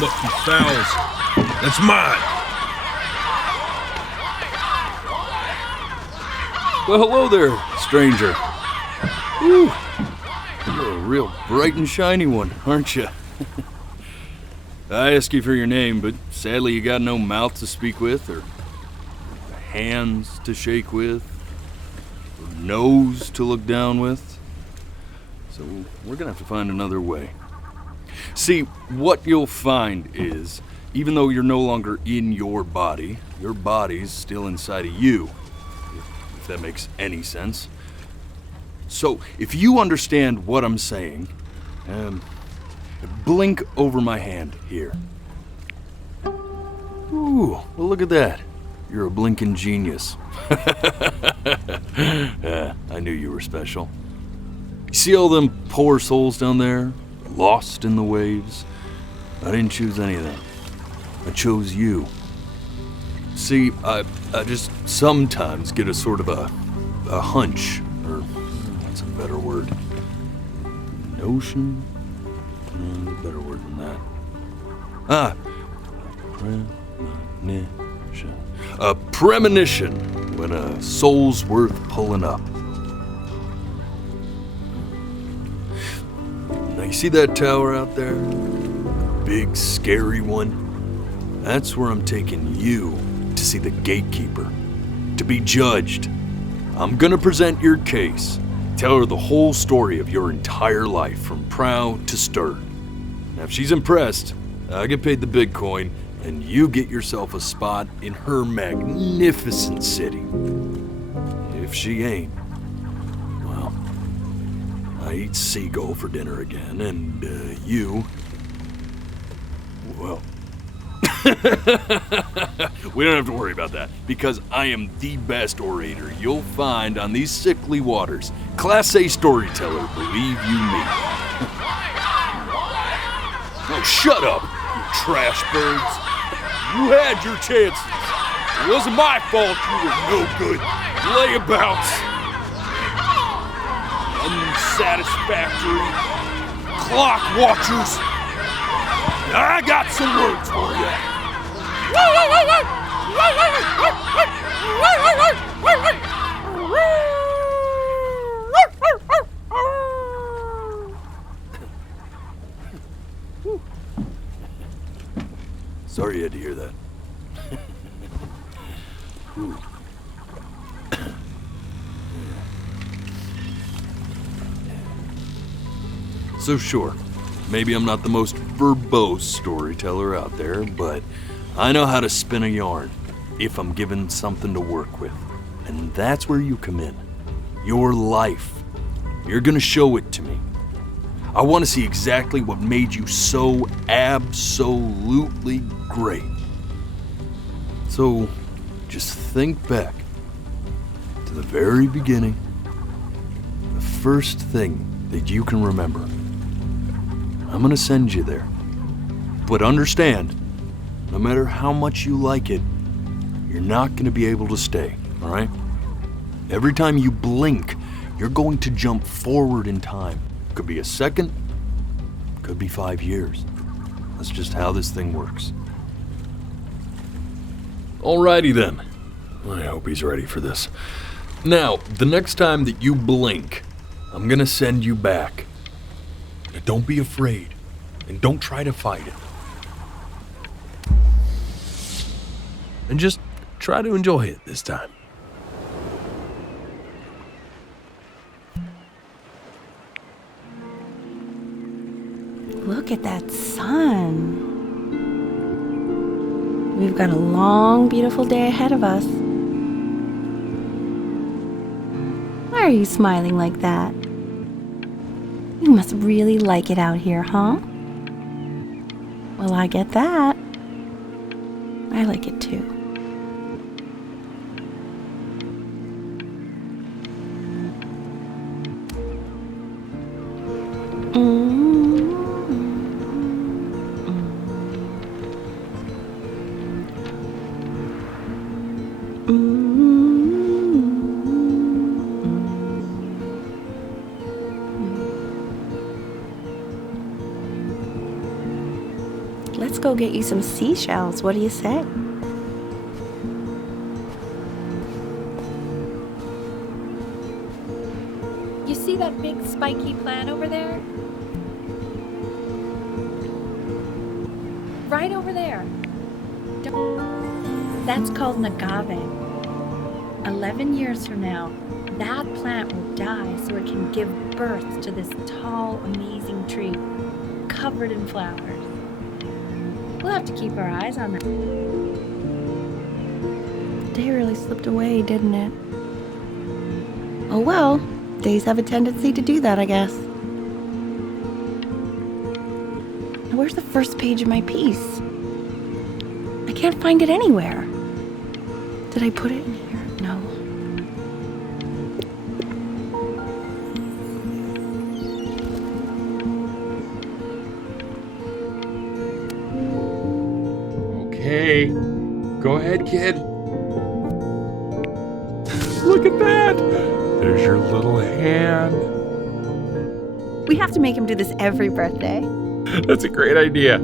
Lucky fowls. That's mine. Well, hello there, stranger. Whew. You're a real bright and shiny one, aren't you? I asked you for your name, but sadly you got no mouth to speak with, or hands to shake with, or nose to look down with. So we're gonna have to find another way. See, what you'll find is, even though you're no longer in your body's still inside of you, if that makes any sense. So, if you understand what I'm saying, blink over my hand here. Ooh, well look at that. You're a blinking genius. I knew you were special. You see all them poor souls down there? Lost in the waves? I didn't choose any of them. I chose you. See, I just sometimes get a sort of a hunch, or what's a better word? Notion? Better word than that. Premonition. A premonition when a soul's worth pulling up. Now you see that tower out there? Big, scary one? That's where I'm taking you to see the gatekeeper, to be judged. I'm gonna present your case, tell her the whole story of your entire life from prow to stern. Now if she's impressed, I get paid the big coin, and you get yourself a spot in her magnificent city. If she ain't, well, I eat seagull for dinner again, and you, well, we don't have to worry about that, because I am the best orator you'll find on these sickly waters. Class A storyteller, believe you me. Oh, shut up, you trash birds. You had your chances. It wasn't my fault you were no good layabouts. Unsatisfactory clock watchers. I got some words for you. Sorry you had to hear that. So sure, maybe I'm not the most verbose storyteller out there, but I know how to spin a yarn if I'm given something to work with. And that's where you come in. Your life. You're gonna show it to me. I want to see exactly what made you so absolutely great. So, just think back to the very beginning, the first thing that you can remember. I'm gonna send you there. But understand, no matter how much you like it, you're not gonna be able to stay, all right? Every time you blink, you're going to jump forward in time. Could be a second, could be 5 years. That's just how this thing works. Alrighty then. I hope he's ready for this. Now, the next time that you blink, I'm gonna send you back. Now, don't be afraid, and don't try to fight it. And just try to enjoy it this time. Look at that sun. We've got a long, beautiful day ahead of us. Why are you smiling like that? You must really like it out here, huh? Well, I get that. I like it too. let's go get you some seashells. What do you say? You see that big spiky plant over there? Right over there. That's called an agave. 11 years from now, that plant will die so it can give birth to this tall, amazing tree covered in flowers. We'll have to keep our eyes on that. The day really slipped away, didn't it? Oh well, days have a tendency to do that, I guess. Now, where's the first page of my piece? I can't find it anywhere. Did I put it in here? No. Okay, go ahead, kid. Look at that! There's your little hand. We have to make him do this every birthday. That's a great idea.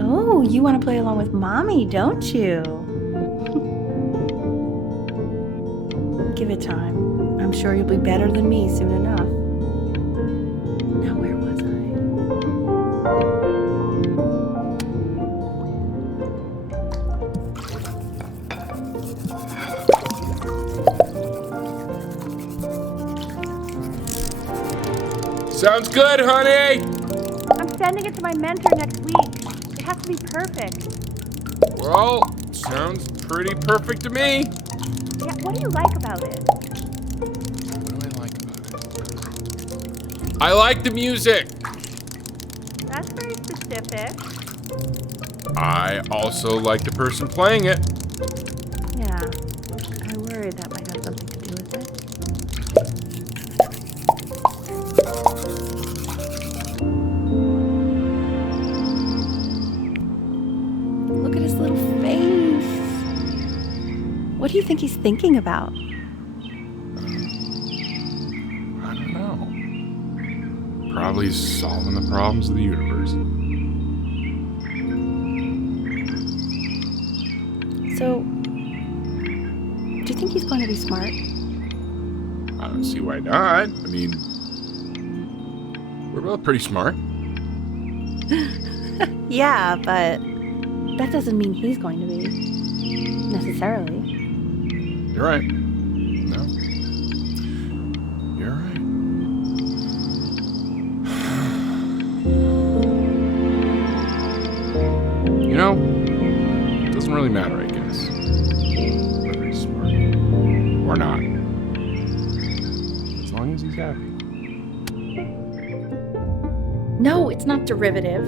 Oh, you want to play along with Mommy, don't you? Give it time. I'm sure you'll be better than me soon enough. Now, where was I? Sounds good, honey! I'm sending it to my mentor next week. It has to be perfect. Well, sounds pretty perfect to me. Yeah, what do you like about it? What do I like about it? I like the music. That's very specific. I also like the person playing it. Yeah, I worried that might have something to do with it. Look at his little face. What do you think he's thinking about? I don't know. Probably solving the problems of the universe. So, do you think he's going to be smart? I don't see why not. I mean, we're both pretty smart. Yeah, but that doesn't mean he's going to be. Necessarily. You're right. No. You're right. You know, it doesn't really matter, I guess. Whether he's smart or not. As long as he's happy. No, it's not derivative.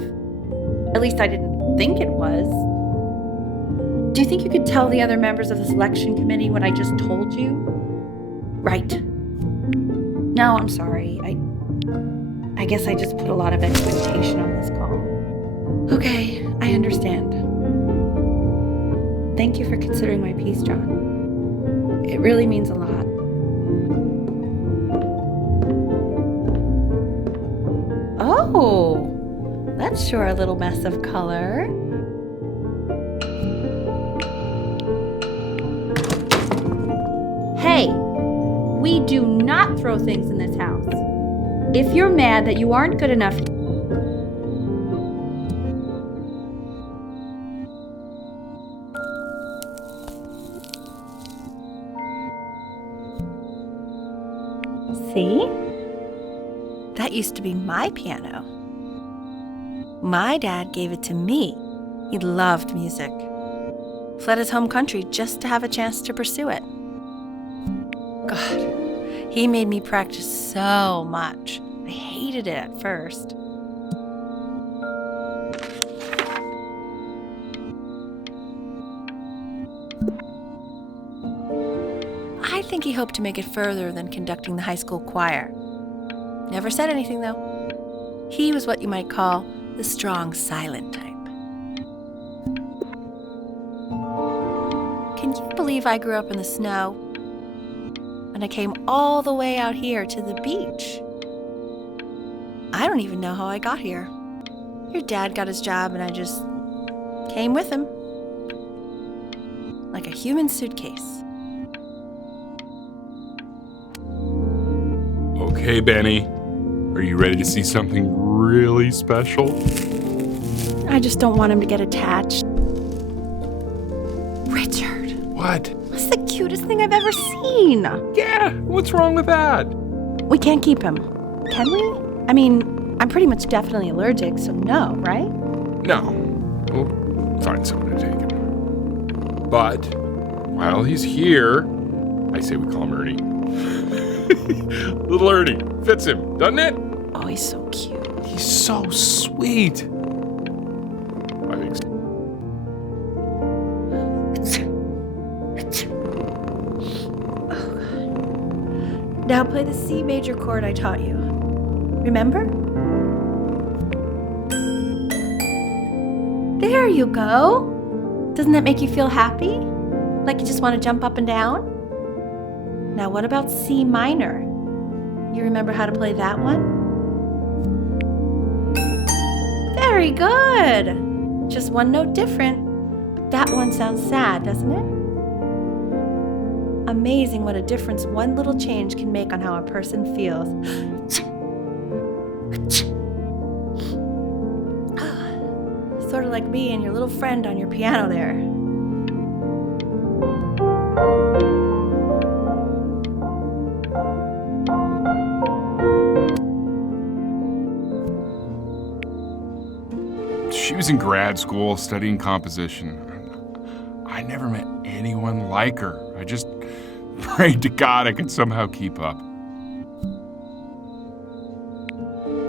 At least I didn't think it was. Do you think you could tell the other members of the selection committee what I just told you? Right. No, I'm sorry. I guess I just put a lot of expectation on this call. Okay, I understand. Thank you for considering my piece, John. It really means a lot. Oh, that's sure a little mess of color. Hey, we do not throw things in this house. If you're mad that you aren't good enough... See? That used to be my piano. My dad gave it to me. He loved music. Fled his home country just to have a chance to pursue it. God, he made me practice so much. I hated it at first. I think he hoped to make it further than conducting the high school choir. Never said anything, though. He was what you might call the strong, silent type. Can you believe I grew up in the snow. And I came all the way out here to the beach. I don't even know how I got here. Your dad got his job and I just came with him. Like a human suitcase. Okay, Benny. Are you ready to see something really special? I just don't want him to get attached. Richard. What? That's the cutest thing I've ever seen. Yeah, what's wrong with that? We can't keep him, can we? I mean, I'm pretty much definitely allergic, so no, right? No. We'll find someone to take him. But while he's here, I say we call him Ernie. Little Ernie. Fits him, doesn't it? Oh, he's so cute. He's so sweet. I think so. Now play the C major chord I taught you. Remember? There you go. Doesn't that make you feel happy? Like you just want to jump up and down? Now what about C minor? You remember how to play that one? Very good. Just one note different. But that one sounds sad, doesn't it? Amazing what a difference one little change can make on how a person feels. Sort of like me and your little friend on your piano there. She was in grad school studying composition. I never met anyone like her. I just prayed to God I could somehow keep up.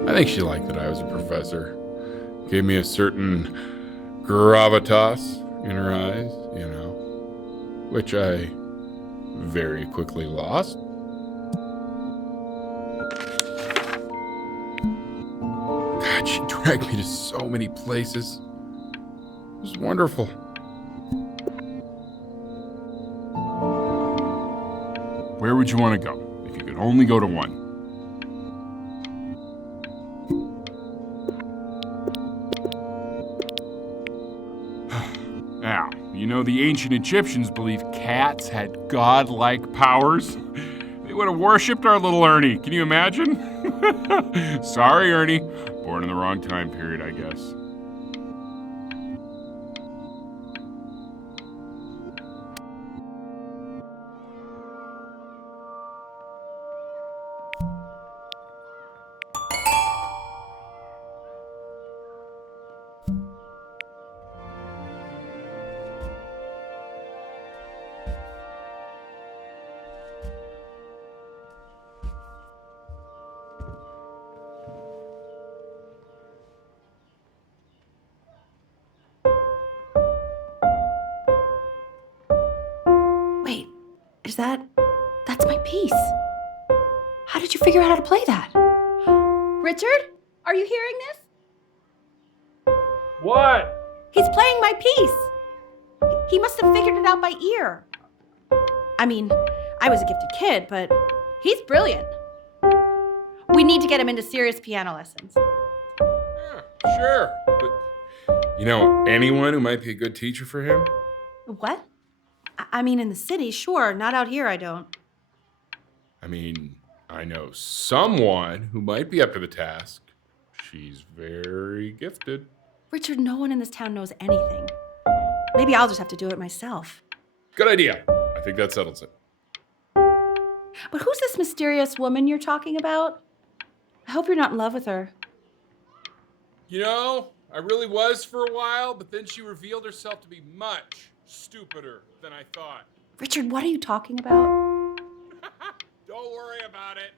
I think she liked that I was a professor. Gave me a certain gravitas in her eyes, you know, which I very quickly lost. God, she dragged me to so many places. It was wonderful. Where would you want to go if you could only go to one? Now, you know the ancient Egyptians believed cats had godlike powers. They would have worshipped our little Ernie. Can you imagine? Sorry, Ernie. Born in the wrong time period, I guess. Wait, that's my piece. How did you figure out how to play that? Richard, are you hearing this? What? He's playing my piece. He must have figured it out by ear. I mean, I was a gifted kid, but he's brilliant. We need to get him into serious piano lessons. Yeah, sure. But you know anyone who might be a good teacher for him? What? I mean, in the city, sure. Not out here, I don't. I mean, I know someone who might be up to the task. She's very gifted. Richard, no one in this town knows anything. Maybe I'll just have to do it myself. Good idea. I think that settles it. But who's this mysterious woman you're talking about? I hope you're not in love with her. You know, I really was for a while, but then she revealed herself to be much stupider than I thought. Richard, what are you talking about? Don't worry about it.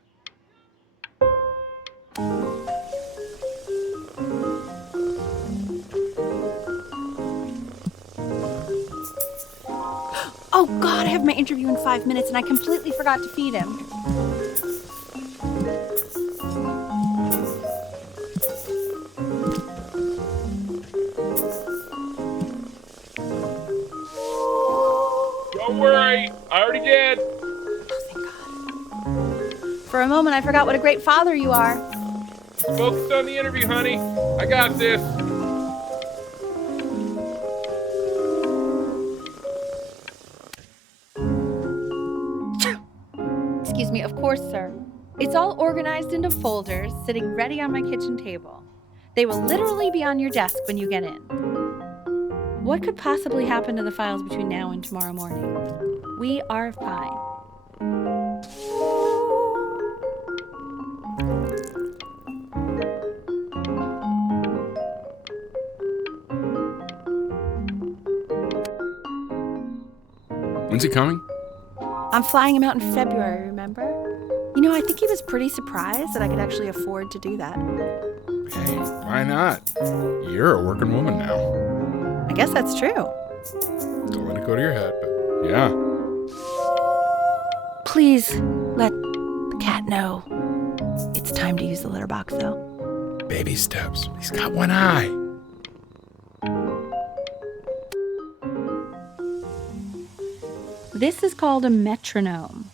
Oh God, I have my interview in 5 minutes and I completely forgot to feed him. Go Don't worry, I already did. Oh, thank God. For a moment, I forgot what a great father you are. Focus on the interview, honey. I got this. Excuse me, of course, sir. It's all organized into folders, sitting ready on my kitchen table. They will literally be on your desk when you get in. What could possibly happen to the files between now and tomorrow morning? We are fine. When's he coming? I'm flying him out in February, remember? You know, I think he was pretty surprised that I could actually afford to do that. Hey, why not? You're a working woman now. I guess that's true. Don't let it go to your head, but yeah. Please let the cat know. It's time to use the litter box, though. Baby steps. He's got one eye. This is called a metronome.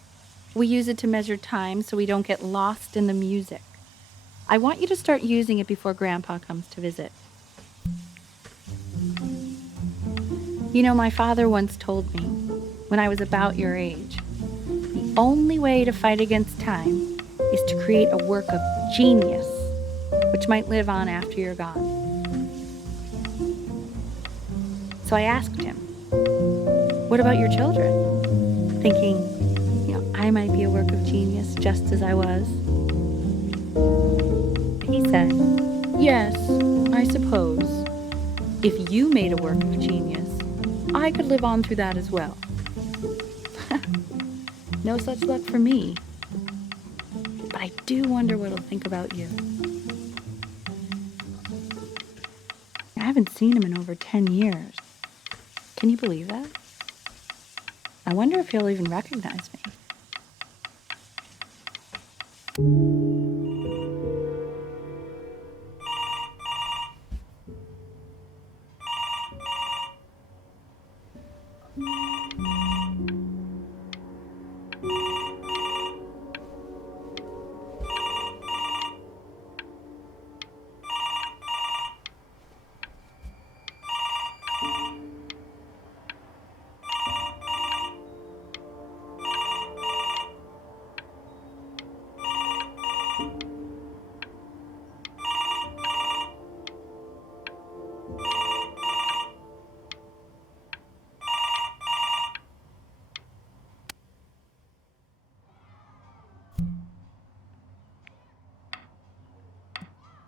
We use it to measure time so we don't get lost in the music. I want you to start using it before Grandpa comes to visit. You know, my father once told me, when I was about your age, the only way to fight against time is to create a work of genius, which might live on after you're gone. So I asked him, what about your children? Thinking, I might be a work of genius just as I was. He said, yes, I suppose. If you made a work of genius, I could live on through that as well. No such luck for me. But I do wonder what he'll think about you. I haven't seen him in over 10 years. Can you believe that? I wonder if he'll even recognize me.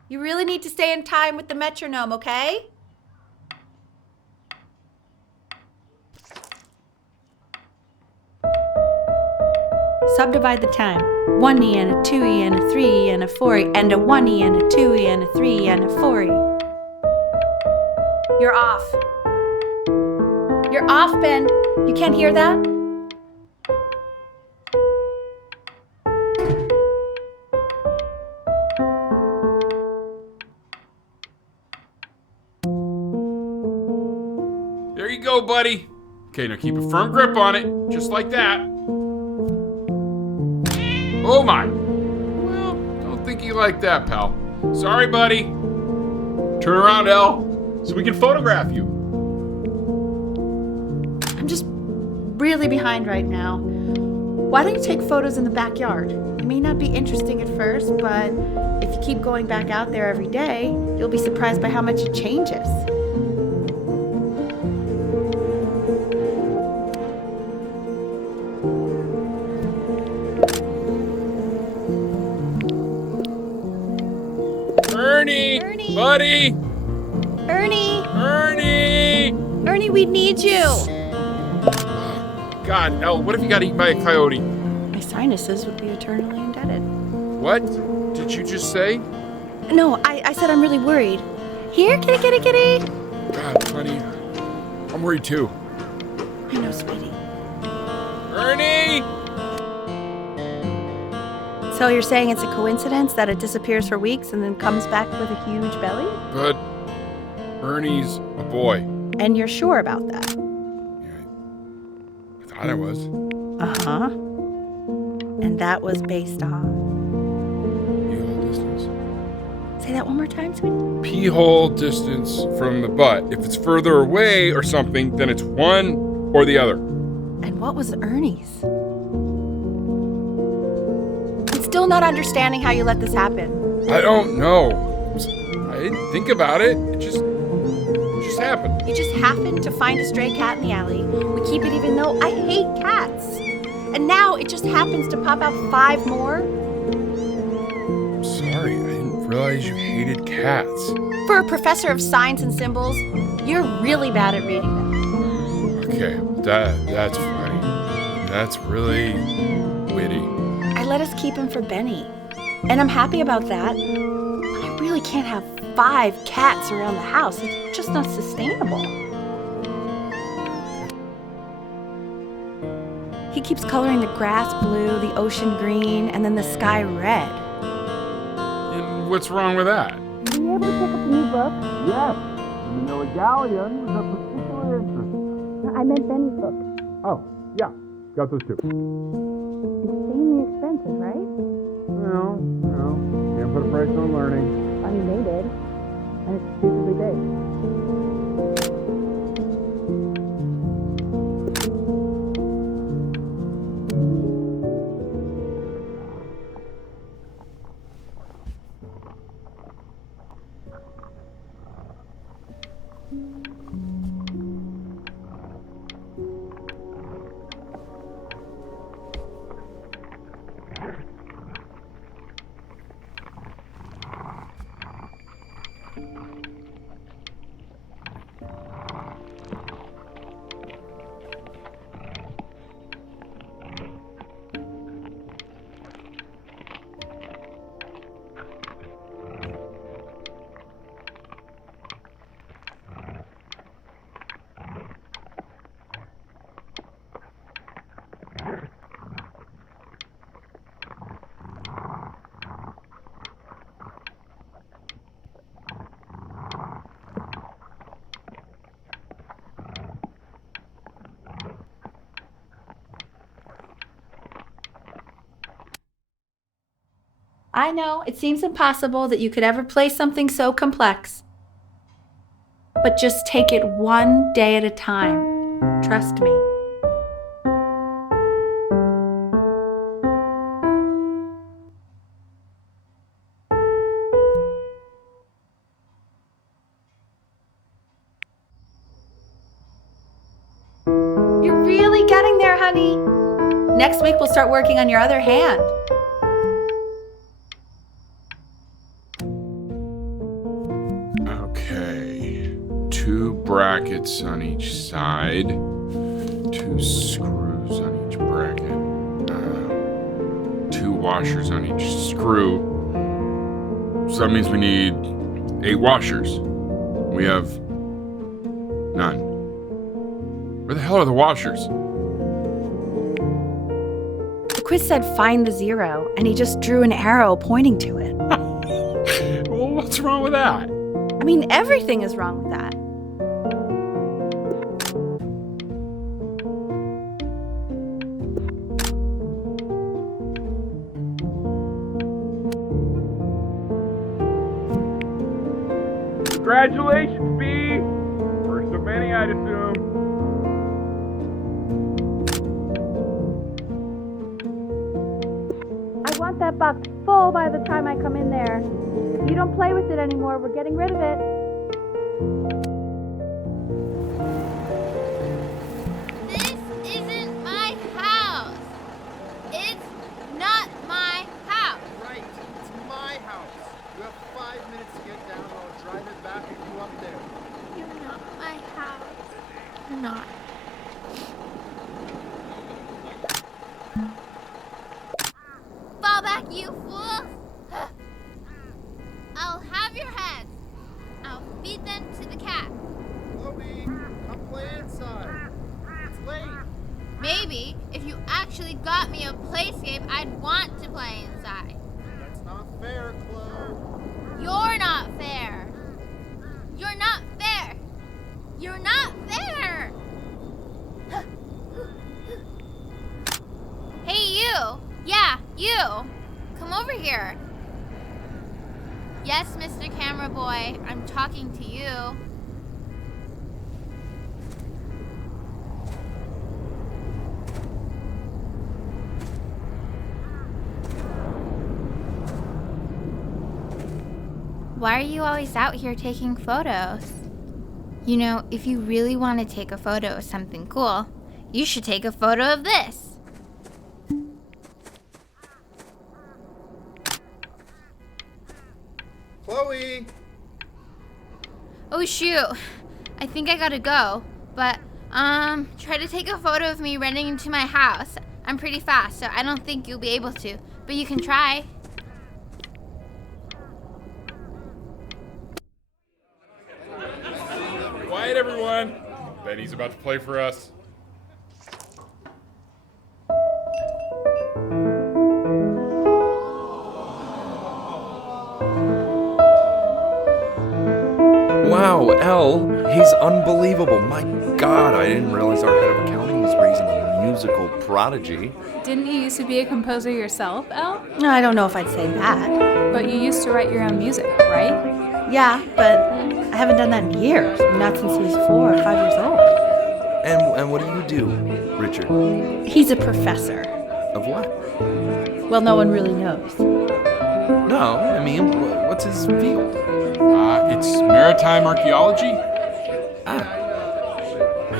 You really need to stay in time with the metronome, okay? Subdivide the time. 1E and a 2E and a 3E and a 4E and a 1E and a 2E and a 3E and a 4E. You're off. You're off, Ben. You can't hear that? There you go, buddy. Okay, now keep a firm grip on it, just like that. Oh my. Well, don't think you like that, pal. Sorry, buddy. Turn around, Elle, so we can photograph you. I'm just really behind right now. Why don't you take photos in the backyard? It may not be interesting at first, but if you keep going back out there every day, you'll be surprised by how much it changes. Ernie! Buddy! Ernie! Ernie! Ernie, we need you! God, Elle, what if you got eaten by a coyote? My sinuses would be eternally indebted. What did you just say? No, I said I'm really worried. Here, kitty, kitty, kitty! God, honey, I'm worried too. I know, sweetie. Ernie! So you're saying it's a coincidence that it disappears for weeks and then comes back with a huge belly? But Ernie's a boy. And you're sure about that? Yeah, Thought I was. Uh-huh. And that was based on... Pee-hole distance. Say that one more time, sweetie. Pee-hole distance from the butt. If it's further away or something, then it's one or the other. And what was Ernie's? I'm still not understanding how you let this happen. I don't know. I didn't think about it. It just happened. You just happened to find a stray cat in the alley. We keep it even though I hate cats. And now it just happens to pop out 5 more? I'm sorry, I didn't realize you hated cats. For a professor of signs and symbols, you're really bad at reading them. Okay, that's funny. That's really witty. I let us keep him for Benny. And I'm happy about that. But I really can't have 5 cats around the house. It's just not sustainable. He keeps coloring the grass blue, the ocean green, and then the sky red. And what's wrong with that? Were you able to pick up a new book? Yes, the Milligallion was of particular interest. I meant Benny's book. Oh, yeah, got those two. Insanely expensive, right? No, can't put a price on learning. I mean, they did. And it's stupidly big. I know, it seems impossible that you could ever play something so complex. But just take it one day at a time. Trust me. You're really getting there, honey. Next week we'll start working on your other hand. Okay, 2 brackets on each side, 2 screws on each bracket, 2 washers on each screw. So that means we need 8 washers. We have none. Where the hell are the washers? The quiz said find the 0, and he just drew an arrow pointing to it. Well, what's wrong with that? I mean, everything is wrong with that. Congratulations, B! First of many, I'd assume. I want that box full by the time I come in there. If you don't play with it anymore, we're getting rid of it. This isn't my house. It's not my house. Right, it's my house. You have 5 minutes to get down, or I'll drive it back and you up there. You're not my house. You're not. Fall back, you fools! I'll have your heads. I'll feed them to the cat. Chloe, come play inside. It's late. Maybe if you actually got me a playscape, I'd want to play inside. That's not fair, Chloe. You're not fair. You're not fair. You're not fair. here. Yes, Mr. Camera Boy, I'm talking to you. Why are you always out here taking photos? You know, if you really want to take a photo of something cool, you should take a photo of this. Chloe! Oh shoot, I think I gotta go, but try to take a photo of me running into my house. I'm pretty fast, so I don't think you'll be able to, but you can try. Quiet, everyone. Benny's about to play for us. Wow, Elle, he's unbelievable. My God, I didn't realize our head of accounting was raising a musical prodigy. Didn't you used to be a composer yourself, Elle? No, I don't know if I'd say that. But you used to write your own music, right? Yeah, but I haven't done that in years. Not since he was 4 or 5 years old. And what do you do, Richard? He's a professor. Of what? Well, no one really knows. No, I mean, what's his field? It's maritime archaeology.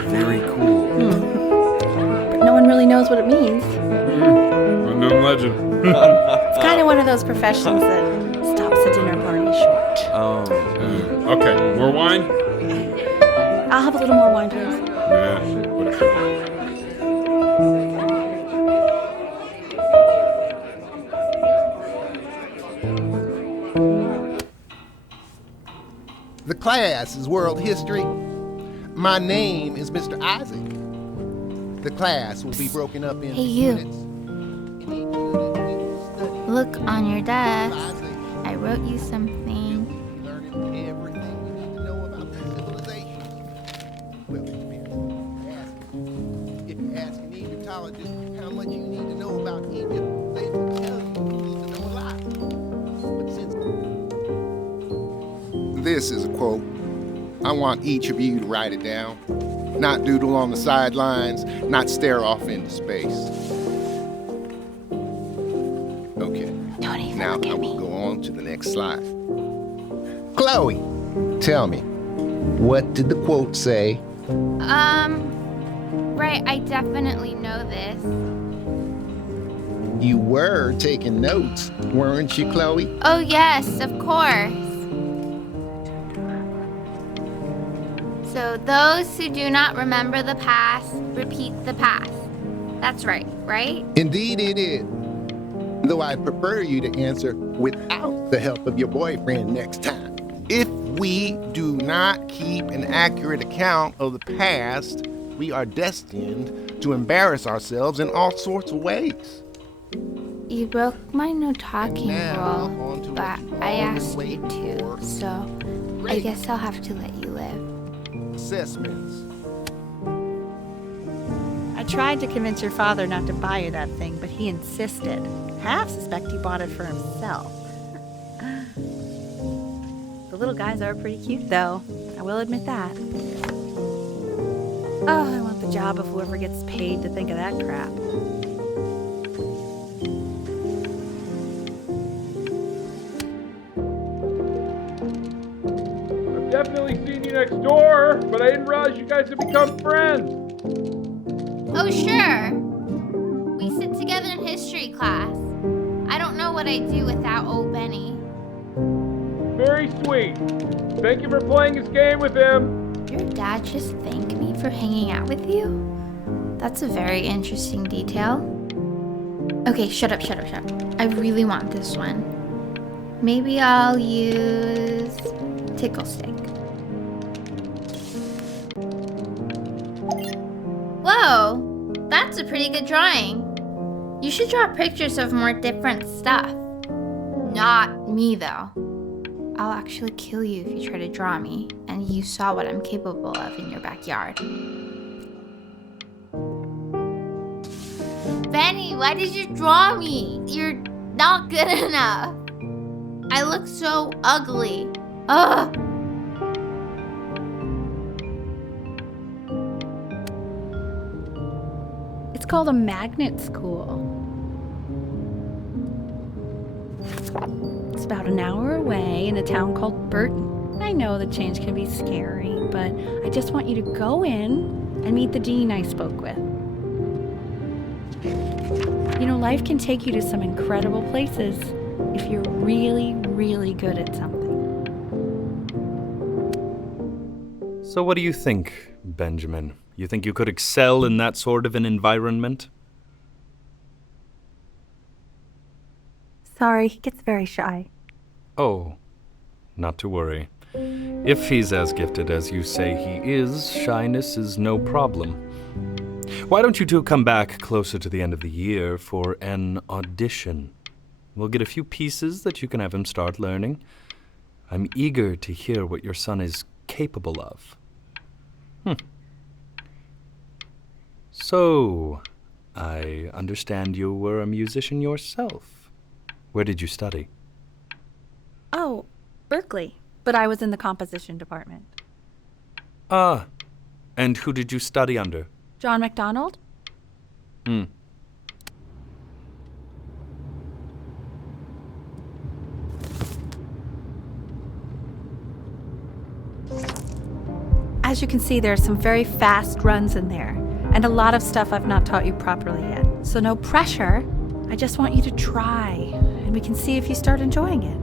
Very cool. But no one really knows what it means. Unknown legend. It's kind of one of those professions that stops a dinner party short. Okay, more wine? I'll have a little more wine, please. Nah, whatever. The class is world history. My name is Mr. Isaac. The class will be broken up into Hey, you. units. In each unit, we will study Look on your desk. Isaac. I wrote you something. Learning everything you need to know about the civilization. Well, it depends. If you're asking Egyptologists how much you need to know about Egypt, they will tell you need to know a lot. But since this is a quote, I want each of you to write it down. Not doodle on the sidelines, not stare off into space. Okay. Don't even Now look I at will me. go on to the next slide. Chloe, tell me, what did the quote say? Right, I definitely know this. You were taking notes, weren't you, Chloe? Oh yes, of course. So those who do not remember the past, repeat the past. That's right, right? Indeed it is. Though I prefer you to answer without the help of your boyfriend next time. If we do not keep an accurate account of the past, we are destined to embarrass ourselves in all sorts of ways. You broke my no talking now, rule, on to but what you've I all been asked you waiting to, for. so I Great. guess I'll have to let you live. Assessments. I tried to convince your father not to buy you that thing, but he insisted. Half suspect he bought it for himself. The little guys are pretty cute, though. I will admit that. Oh, I want the job of whoever gets paid to think of that crap. I've definitely seen you next door, but I didn't realize you guys had become friends. Oh, sure. We sit together in history class. I don't know what I'd do without old Benny. Very sweet. Thank you for playing this game with him. Your dad just thanked me for hanging out with you? That's a very interesting detail. Okay, shut up. I really want this one. Maybe I'll use Tickle Stick. Whoa, that's a pretty good drawing. You should draw pictures of more different stuff. Not me, though. I'll actually kill you if you try to draw me, and you saw what I'm capable of in your backyard. Benny, why did you draw me? You're not good enough. I look so ugly. Ugh. It's called a magnet school. It's about an hour away in a town called Burton. I know the change can be scary, but I just want you to go in and meet the dean I spoke with. You know, life can take you to some incredible places if you're really, really good at something. So what do you think, Benjamin? You think you could excel in that sort of an environment? Sorry, he gets very shy. Oh, not to worry. If he's as gifted as you say he is, shyness is no problem. Why don't you two come back closer to the end of the year for an audition? We'll get a few pieces that you can have him start learning. I'm eager to hear what your son is capable of. So, I understand you were a musician yourself. Where did you study? Oh, Berkeley. But I was in the composition department. Ah, and who did you study under? John MacDonald? As you can see, there are some very fast runs in there, and a lot of stuff I've not taught you properly yet. So no pressure. I just want you to try, and we can see if you start enjoying it.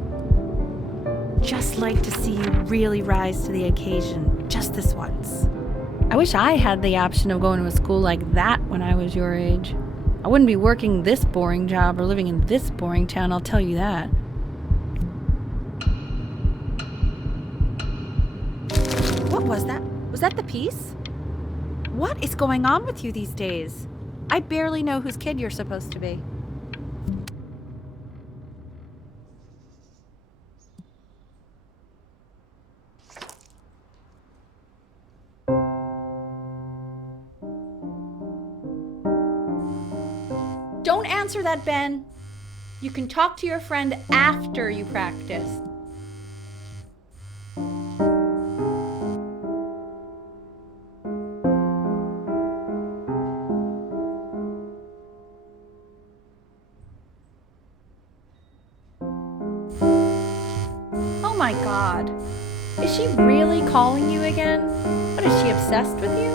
Just like to see you really rise to the occasion, just this once. I wish I had the option of going to a school like that when I was your age. I wouldn't be working this boring job or living in this boring town, I'll tell you that. What was that? Was that the piece? What is going on with you these days? I barely know whose kid you're supposed to be. Don't answer that, Ben. You can talk to your friend after you practice. Oh my God. Is she really calling you again? What, is she obsessed with you?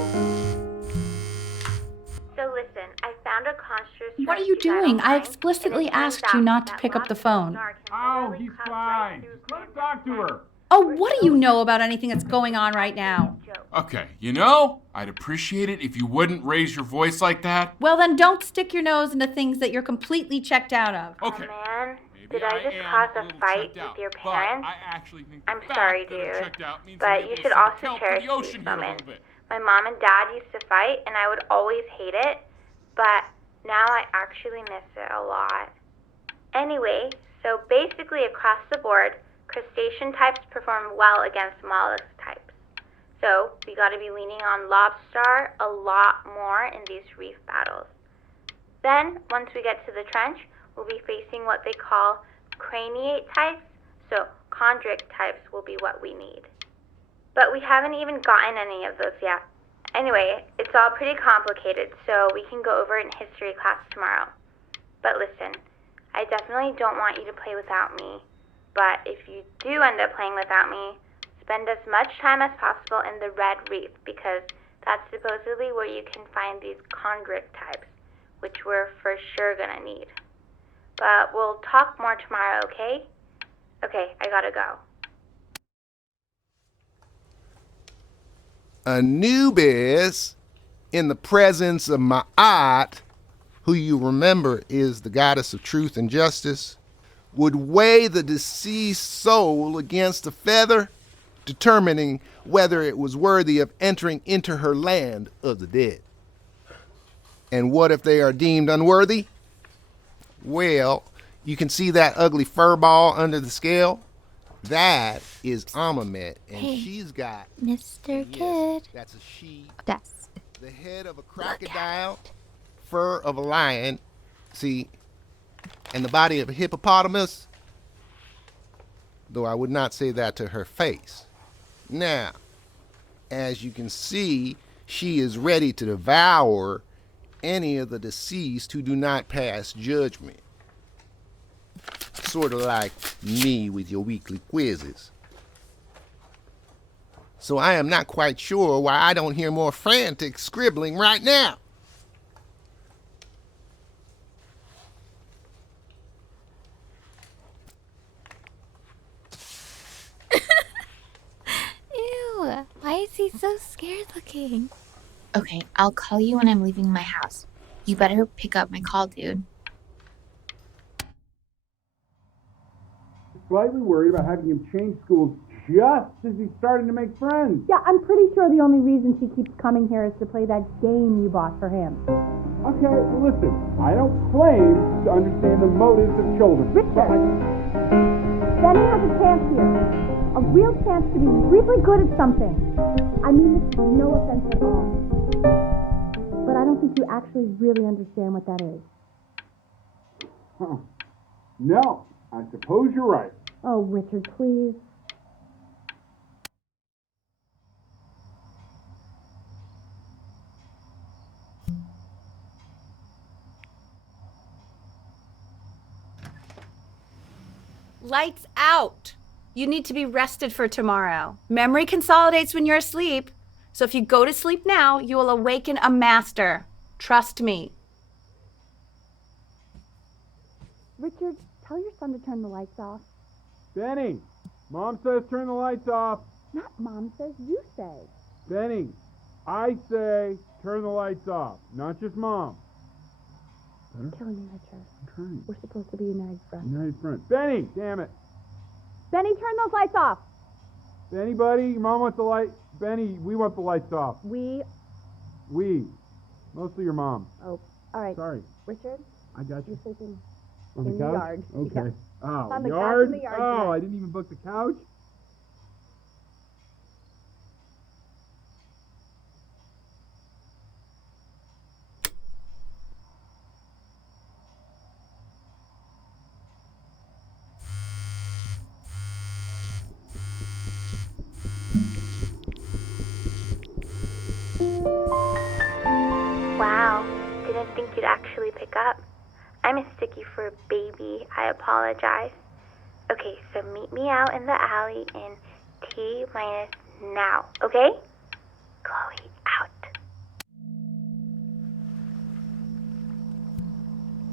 So listen, I found a construct. What are you doing? I explicitly asked you not to pick up the phone. Oh, he's fine. Let talk to her. Oh, what do you know about anything that's going on right now? Okay, you know, I'd appreciate it if you wouldn't raise your voice like that. Well, then don't stick your nose into things that you're completely checked out of. Okay. Oh man, Maybe did I just cause a fight with your parents? I actually think I'm the fact sorry, that I'm dude, checked out means but I'm you able to should send also help to cherish the ocean these here a moments. little bit. My mom and dad used to fight, and I would always hate it, but now I actually miss it a lot. Anyway, so basically across the board, crustacean types perform well against mollusk types. So we gotta be leaning on lobster a lot more in these reef battles. Then, once we get to the trench, we'll be facing what they call craniate types, so chondric types will be what we need. But we haven't even gotten any of those yet. Anyway, it's all pretty complicated, so we can go over it in history class tomorrow. But listen, I definitely don't want you to play without me. But if you do end up playing without me, spend as much time as possible in the red reef, because that's supposedly where you can find these chondric types, which we're for sure gonna need. But we'll talk more tomorrow, okay? Okay, I gotta go. Anubis, in the presence of Ma'at, who you remember is the goddess of truth and justice, would weigh the deceased soul against a feather, determining whether it was worthy of entering into her land of the dead. And what if they are deemed unworthy? Well, you can see that ugly fur ball under the scale? That is Amamet, and Hey, she's got... Mr. Yes, Kid. that's a she. That's The head of a crocodile, fur of a lion. See, and the body of a hippopotamus? Though I would not say that to her face. Now, as you can see, she is ready to devour any of the deceased who do not pass judgment. Sort of like me with your weekly quizzes. So I am not quite sure why I don't hear more frantic scribbling right now. Ew, why is he so scared looking? Okay, I'll call you when I'm leaving my house. You better pick up my call, dude. Slightly worried about having him change schools just as he's starting to make friends. Yeah, I'm pretty sure the only reason she keeps coming here is to play that game you bought for him. Okay, well, listen, I don't claim to understand the motives of children. Richard! Benny has a chance here. A real chance to be really good at something. I mean this with no offense at all. But I don't think you actually really understand what that is. Huh. No, I suppose you're right. Oh, Richard, please. Lights out. You need to be rested for tomorrow. Memory consolidates when you're asleep. So if you go to sleep now, you will awaken a master. Trust me. Richard, tell your son to turn the lights off. Benny, Mom says turn the lights off. Not Mom says, you say. Benny, I say turn the lights off, not just Mom. You're killing me, Richard. I'm trying. We're supposed to be united friends. United front. Benny, damn it. Benny, turn those lights off. Benny, buddy, your mom wants the light. Benny, we want the lights off. We. Mostly your mom. Oh, all right. Sorry. Richard, I got you. you're sleeping On in the couch? yard. Okay. Yeah. Oh, On the couch yard? in the yard Oh, tonight. I didn't even book the couch? Wow, didn't think you'd actually pick up. I'm a sticky for a baby. I apologize. Okay, so meet me out in the alley in T-minus now, okay? Chloe, out.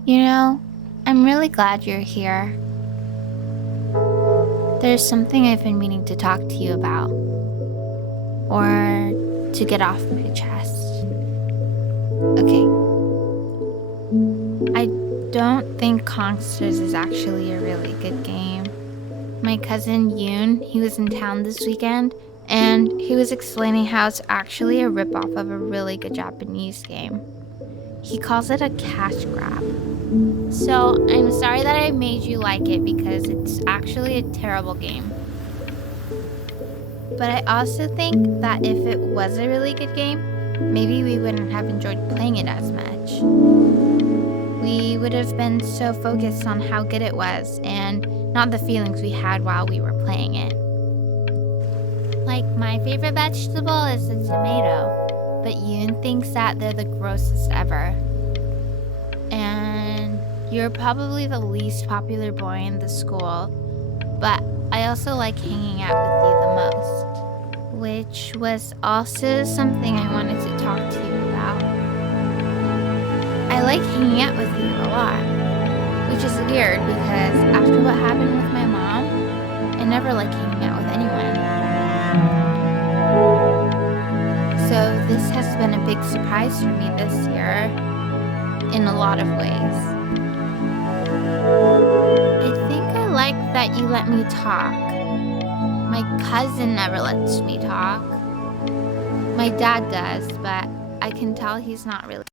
You know, I'm really glad you're here. There's something I've been meaning to talk to you about. Or to get off my chest. Okay. I don't think Kongsters is actually a really good game. My cousin Yoon, he was in town this weekend, and he was explaining how it's actually a ripoff of a really good Japanese game. He calls it a cash grab. So I'm sorry that I made you like it because it's actually a terrible game. But I also think that if it was a really good game, maybe we wouldn't have enjoyed playing it as much. We would have been so focused on how good it was and not the feelings we had while we were playing it. Like, my favorite vegetable is the tomato, but Yoon thinks that they're the grossest ever. And you're probably the least popular boy in the school, but I also like hanging out with you the most. Which was also something I wanted to talk to you about. I like hanging out with you a lot, which is weird because after what happened with my mom, I never like hanging out with anyone. So this has been a big surprise for me this year, in a lot of ways. I think I like that you let me talk. My cousin never lets me talk. My dad does, but I can tell he's not really.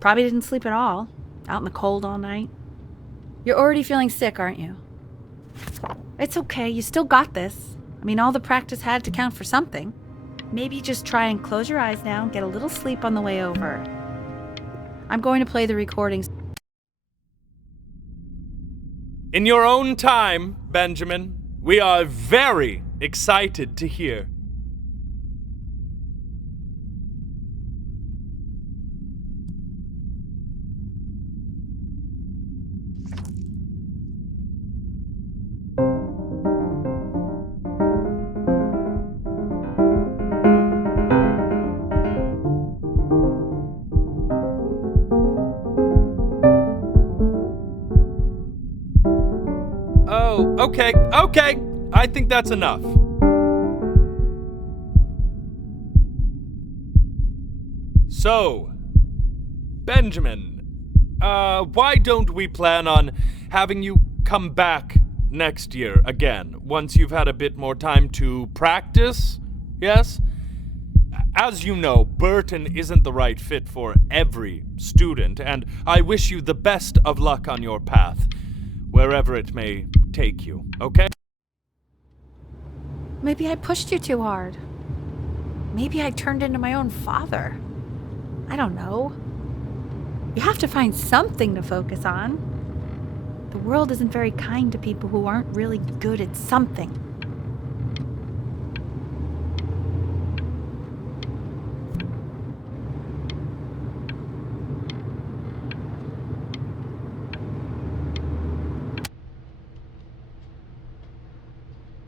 Probably didn't sleep at all. Out in the cold all night. You're already feeling sick, aren't you? It's okay. You still got this. I mean, all the practice had to count for something. Maybe just try and close your eyes now and get a little sleep on the way over. I'm going to play the recordings. In your own time, Benjamin, we are very excited to hear. Oh, okay. I think that's enough. So, Benjamin, why don't we plan on having you come back next year again, once you've had a bit more time to practice? Yes? As you know, Burton isn't the right fit for every student, and I wish you the best of luck on your path, wherever it may take you, okay? Maybe I pushed you too hard. Maybe I turned into my own father. I don't know. You have to find something to focus on. The world isn't very kind to people who aren't really good at something.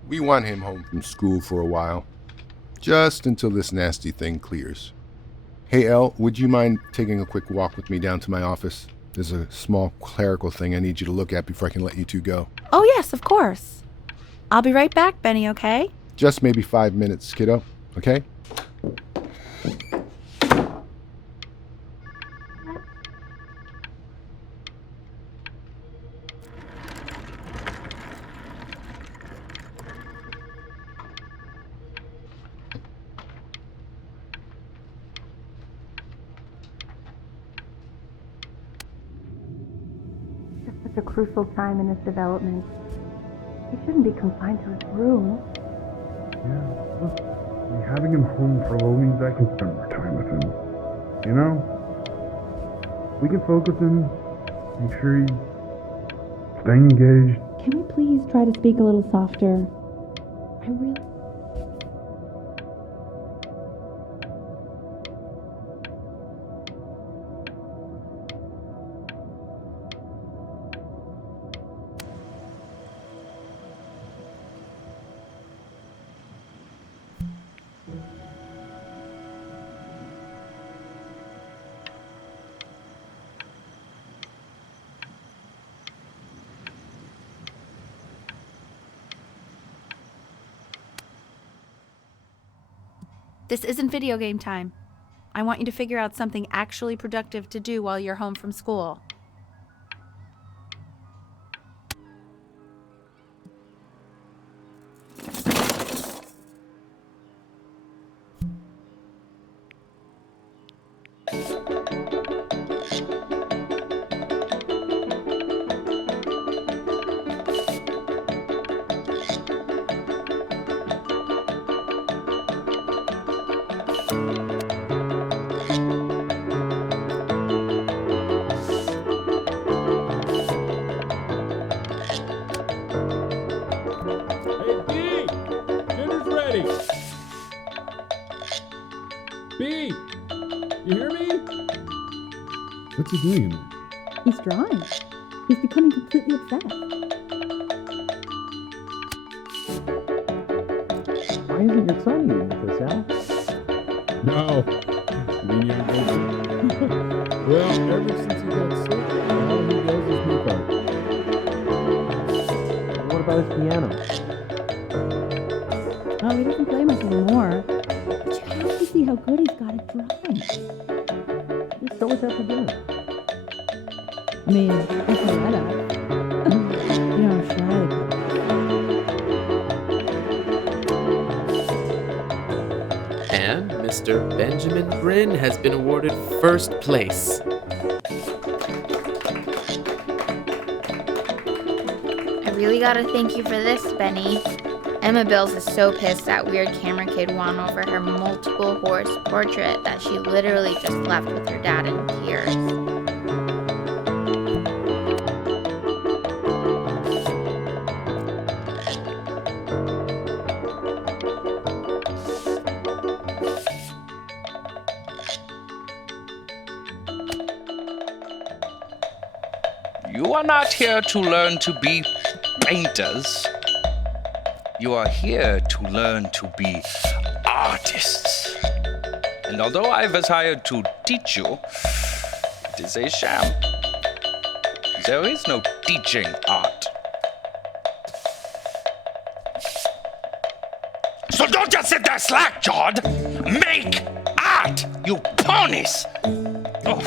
We want him home from school for a while. Just until this nasty thing clears. Hey, Elle, would you mind taking a quick walk with me down to my office? There's a small clerical thing I need you to look at before I can let you two go. Oh, yes, of course. I'll be right back, Benny, okay? Just maybe 5 minutes, kiddo, okay? Such a crucial time in his development. He shouldn't be confined to his room. Yeah, look, having him home for a little means I can spend more time with him. You know? We can focus him, make sure he's staying engaged. Can we please try to speak a little softer? I really... This isn't video game time. I want you to figure out something actually productive to do while you're home from school. B! You hear me? What's he doing? He's drawing. He's becoming completely obsessed. Why isn't your son eating with us, Al? No. You mean you're engaged? Well, ever since he got sick, all he does is make art. What about his piano? Oh, he doesn't play much anymore. But you have to see how good he's got at drawing. Just show us after dinner. I mean, that's a let up. You know how shy they can be. And Mr. Benjamin Bryn has been awarded first place. I really gotta thank you for this, Benny. Emma Bills is so pissed that weird camera kid won over her multiple horse portrait that she literally just left with her dad in tears. You are not here to learn to be painters. You are here to learn to be artists. And although I was hired to teach you, it is a sham. There is no teaching art. So don't just sit there slack-jawed. Make art, you ponies! Oh.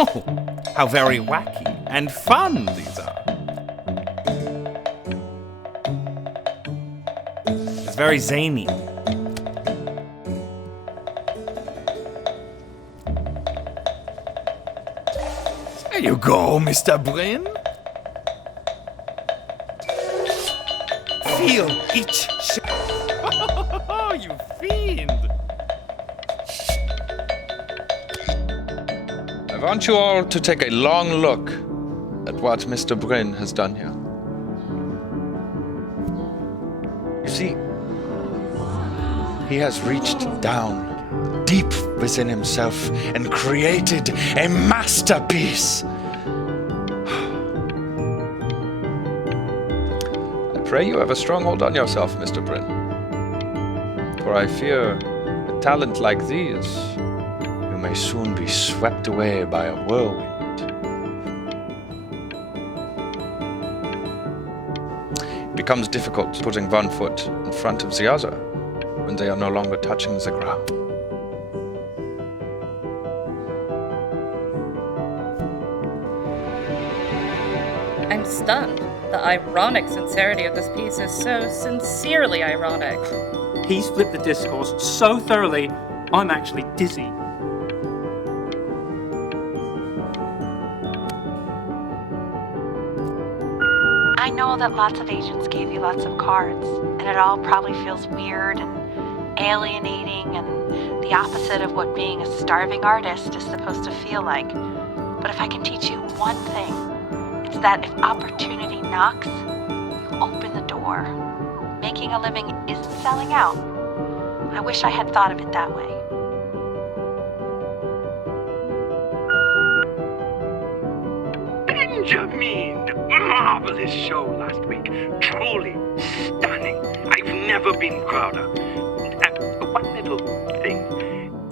Oh, how very wacky and fun these are. It's very zany. There you go, Mr. Bryn. Feel each Oh, you fiend! I want you all to take a long look at what Mr. Bryn has done here. You see, he has reached down deep within himself and created a masterpiece. I pray you have a strong hold on yourself, Mr. Bryn. For I fear a talent like these, you may soon be swept away by a whirlwind. It becomes difficult putting one foot in front of the other when they are no longer touching the ground. I'm stunned. The ironic sincerity of this piece is so sincerely ironic. He's flipped the discourse so thoroughly, I'm actually dizzy. I know that lots of agents gave you lots of cards, and it all probably feels weird and alienating and the opposite of what being a starving artist is supposed to feel like. But if I can teach you one thing, it's that if opportunity knocks, you open the door. Making a living isn't selling out. I wish I had thought of it that way. Benjamin! Marvelous show last week. Truly stunning. I've never been prouder. One little thing.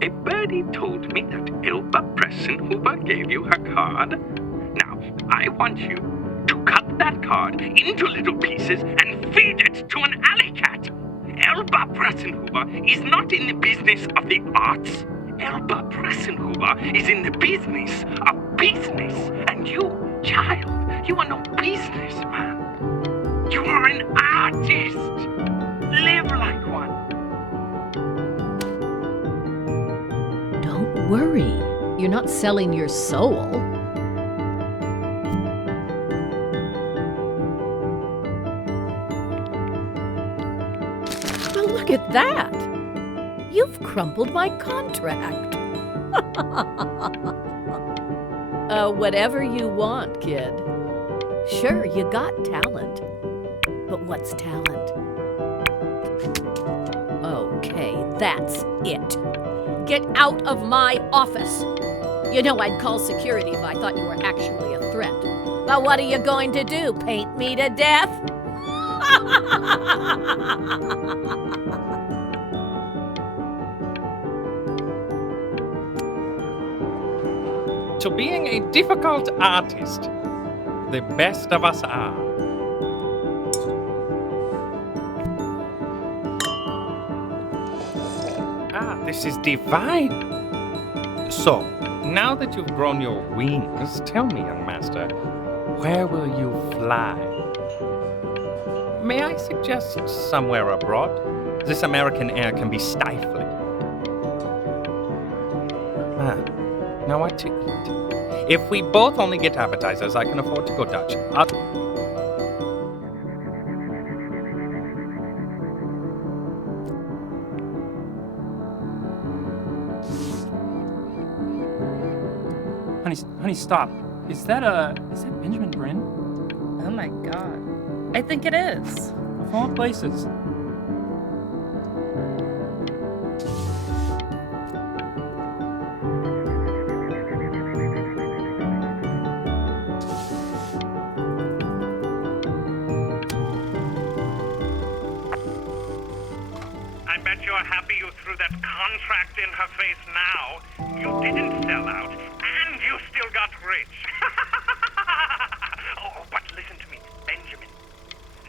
A birdie told me that Elba Pressenhuber gave you her card. Now, I want you to cut that card into little pieces and feed it to an alley cat. Elba Pressenhuber is not in the business of the arts. Elba Pressenhuber is in the business of business. And you, child, you are no businessman. You are an artist. Live like one. Don't worry. You're not selling your soul. Well, look at that. You've crumpled my contract. Whatever you want, kid. Sure, you got talent. But what's talent? Okay, that's it. Get out of my office. You know I'd call security if I thought you were actually a threat. But what are you going to do? Paint me to death? To being a difficult artist, the best of us are. Ah, this is divine. So, now that you've grown your wings, tell me, young master, where will you fly? May I suggest somewhere abroad? This American air can be stifling. Ah, now what to eat? If we both only get appetizers, I can afford to go Dutch. Honey, stop. Is that Benjamin Bryn? Oh my god. I think it is. Of all places. courage. Oh, but listen to me, Benjamin.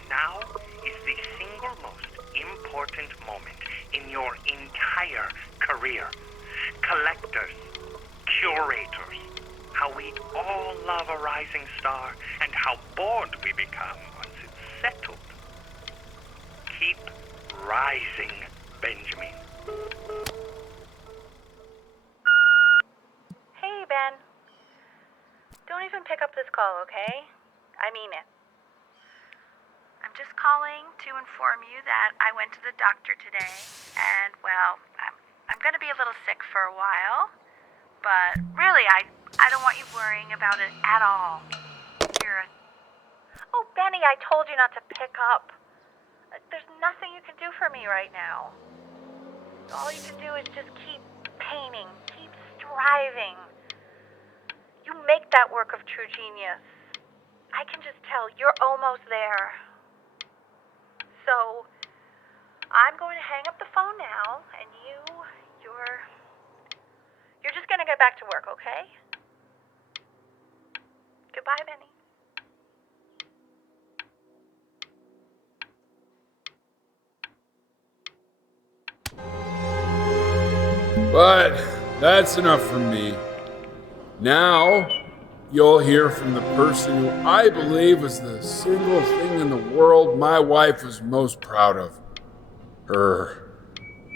Now is the single most important moment in your entire career. Collectors, curators, how we all love a rising star and how bored we become once it's settled. Keep rising, Benjamin. Hey, Ben. Don't even pick up this call, okay? I mean it. I'm just calling to inform you that I went to the doctor today, and, well, I'm gonna be a little sick for a while, but really, I don't want you worrying about it at all. Oh, Benny, I told you not to pick up. There's nothing you can do for me right now. All you can do is just keep painting, keep striving. You make that work of true genius. I can just tell you're almost there. So, I'm going to hang up the phone now, and you're just going to get back to work, okay? Goodbye, Benny. But that's enough from me. Now, you'll hear from the person who I believe was the single thing in the world my wife was most proud of. Her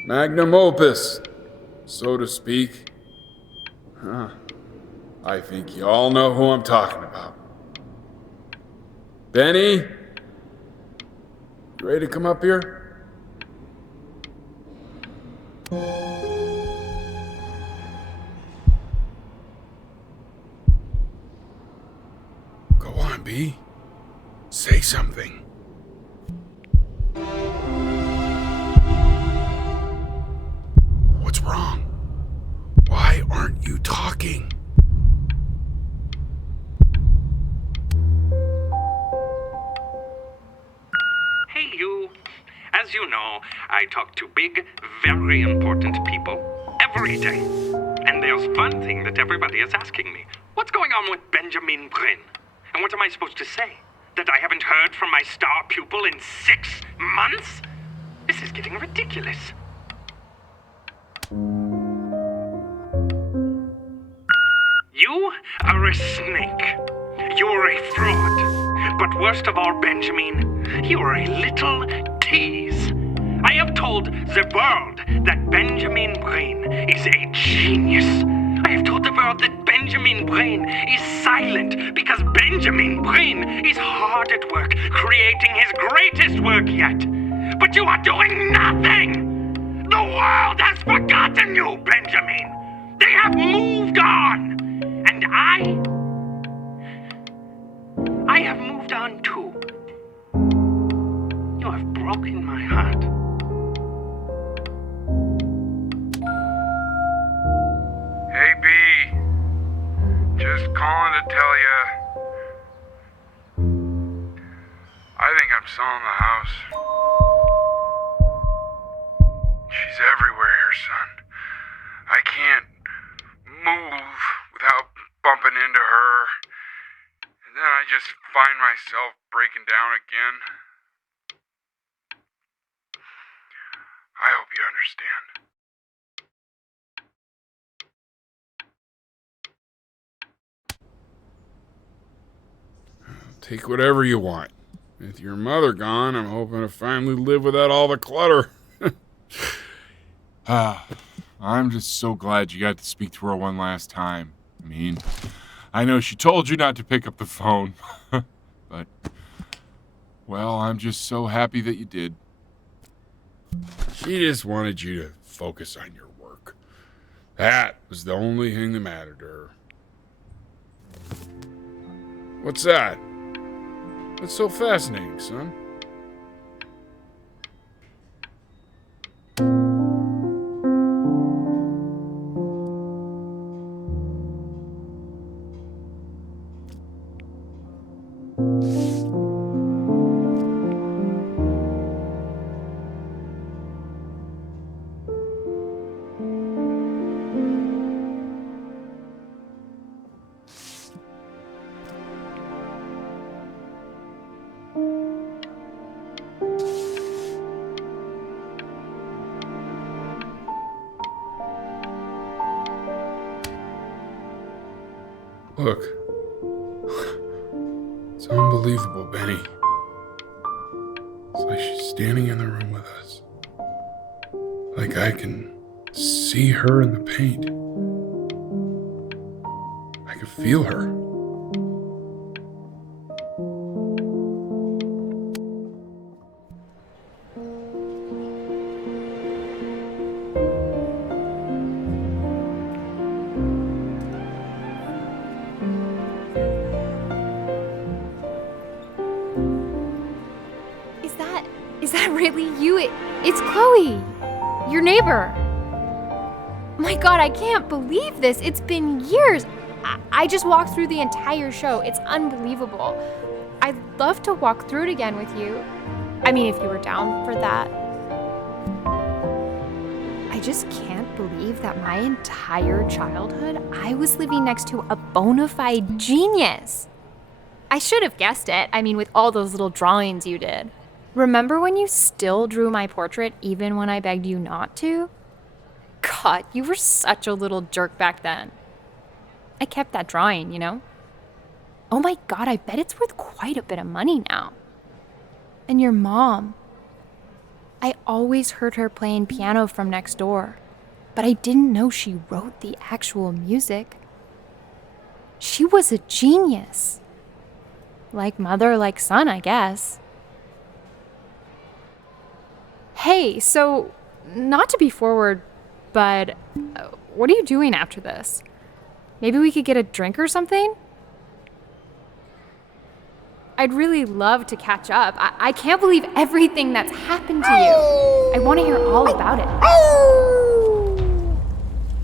magnum opus, so to speak. I think you all know who I'm talking about. Benny? You ready to come up here? Go on, B. Say something. What's wrong? Why aren't you talking? Hey, you. As you know, I talk to big, very important people every day. And there's one thing that everybody is asking me. What's going on with Benjamin Bryn? And what am I supposed to say? That I haven't heard from my star pupil in 6 months? This is getting ridiculous. You are a snake. You are a fraud. But worst of all, Benjamin, you are a little tease. I have told the world that Benjamin Bryn is a genius. I have told the world that Benjamin Bryn is silent because Benjamin Bryn is hard at work creating his greatest work yet. But you are doing nothing! The world has forgotten you, Benjamin! They have moved on! And I have moved on too. You have broken my heart. Hey, B. Just calling to tell ya. I think I'm selling the house. She's everywhere here, son. I can't move without bumping into her. And then I just find myself breaking down again. I hope you understand. Take whatever you want. With your mother gone, I'm hoping to finally live without all the clutter. I'm just so glad you got to speak to her one last time. I mean, I know she told you not to pick up the phone, but, well, I'm just so happy that you did. She just wanted you to focus on your work. That was the only thing that mattered to her. What's that? What's so fascinating, son? Look. It's unbelievable, Benny. It's like she's standing in the room with us. Like I can see her in the paint. I can feel her. Is that really you? It's Chloe, your neighbor. My God, I can't believe this. It's been years. I just walked through the entire show. It's unbelievable. I'd love to walk through it again with you. I mean, if you were down for that. I just can't believe that my entire childhood, I was living next to a bona fide genius. I should have guessed it. I mean, with all those little drawings you did. Remember when you still drew my portrait even when I begged you not to? God, you were such a little jerk back then. I kept that drawing, you know? Oh my God, I bet it's worth quite a bit of money now. And your mom. I always heard her playing piano from next door, but I didn't know she wrote the actual music. She was a genius. Like mother, like son, I guess. Hey, so, not to be forward, but what are you doing after this? Maybe we could get a drink or something? I'd really love to catch up. I can't believe everything that's happened to you. I want to hear all about it.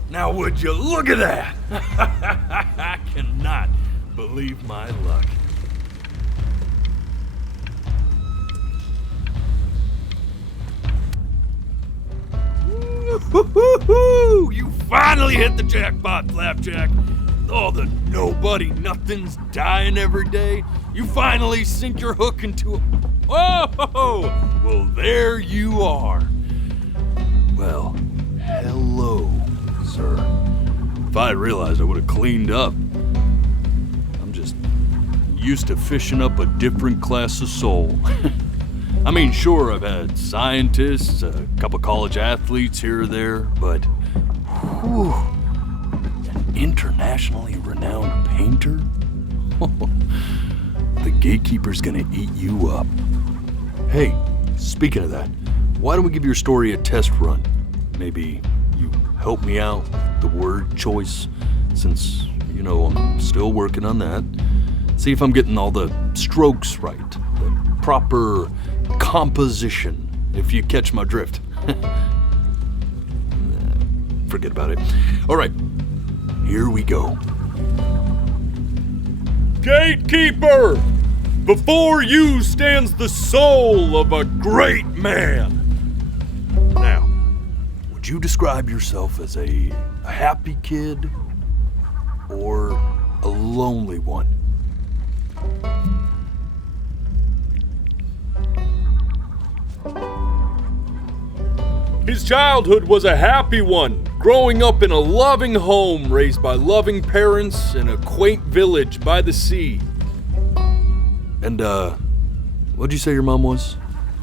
Now would you look at that? I cannot believe my luck. Woo-hoo-hoo! You finally hit the jackpot, Flapjack. All the nobody nothings dying every day. You finally sink your hook into a... Oh! Well, there you are. Well, hello, sir. If I had realized, I would have cleaned up. I'm just used to fishing up a different class of soul. I mean, sure, I've had scientists, a couple college athletes here or there, but whew, an internationally renowned painter? The gatekeeper's gonna eat you up. Hey, speaking of that, why don't we give your story a test run? Maybe you help me out with the word choice, since, you know, I'm still working on that. See if I'm getting all the strokes right, the proper composition, if you catch my drift. Forget about it. All right, here we go. Gatekeeper! Before you stands the soul of a great man. Now, would you describe yourself as a happy kid or a lonely one? His childhood was a happy one, growing up in a loving home raised by loving parents in a quaint village by the sea. And, what'd you say your mom was?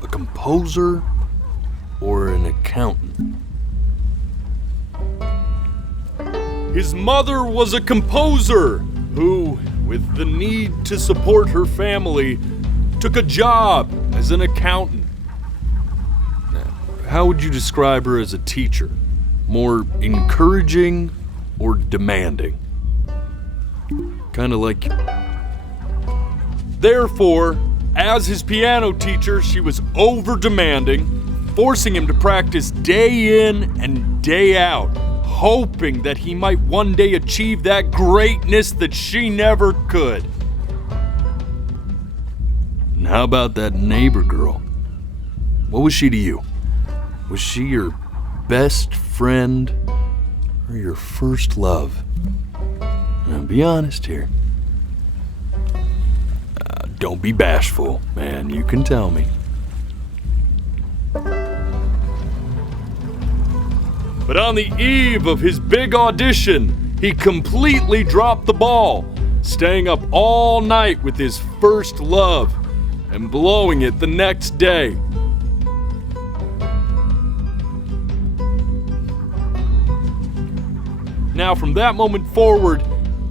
A composer or an accountant? His mother was a composer who, with the need to support her family, took a job as an accountant. How would you describe her as a teacher? More encouraging or demanding? Kinda like... Therefore, as his piano teacher, she was over-demanding, forcing him to practice day in and day out, hoping that he might one day achieve that greatness that she never could. And how about that neighbor girl? What was she to you? Was she your best friend or your first love? Now, be honest here. Don't be bashful, man. You can tell me. But on the eve of his big audition, he completely dropped the ball, staying up all night with his first love and blowing it the next day. Now, from that moment forward,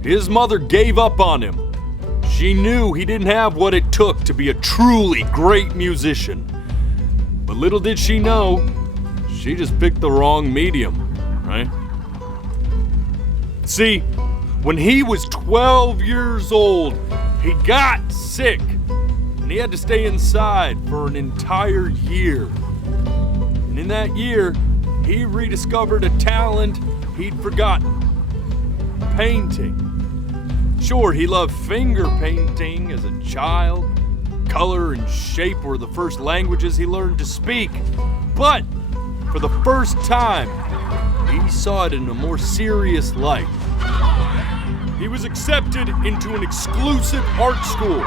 his mother gave up on him. She knew he didn't have what it took to be a truly great musician. But little did she know, she just picked the wrong medium, right? See, when he was 12 years old, he got sick, and he had to stay inside for an entire year. And in that year, he rediscovered a talent he'd forgotten: painting. Sure, he loved finger painting as a child. Color and shape were the first languages he learned to speak. But for the first time, he saw it in a more serious light. He was accepted into an exclusive art school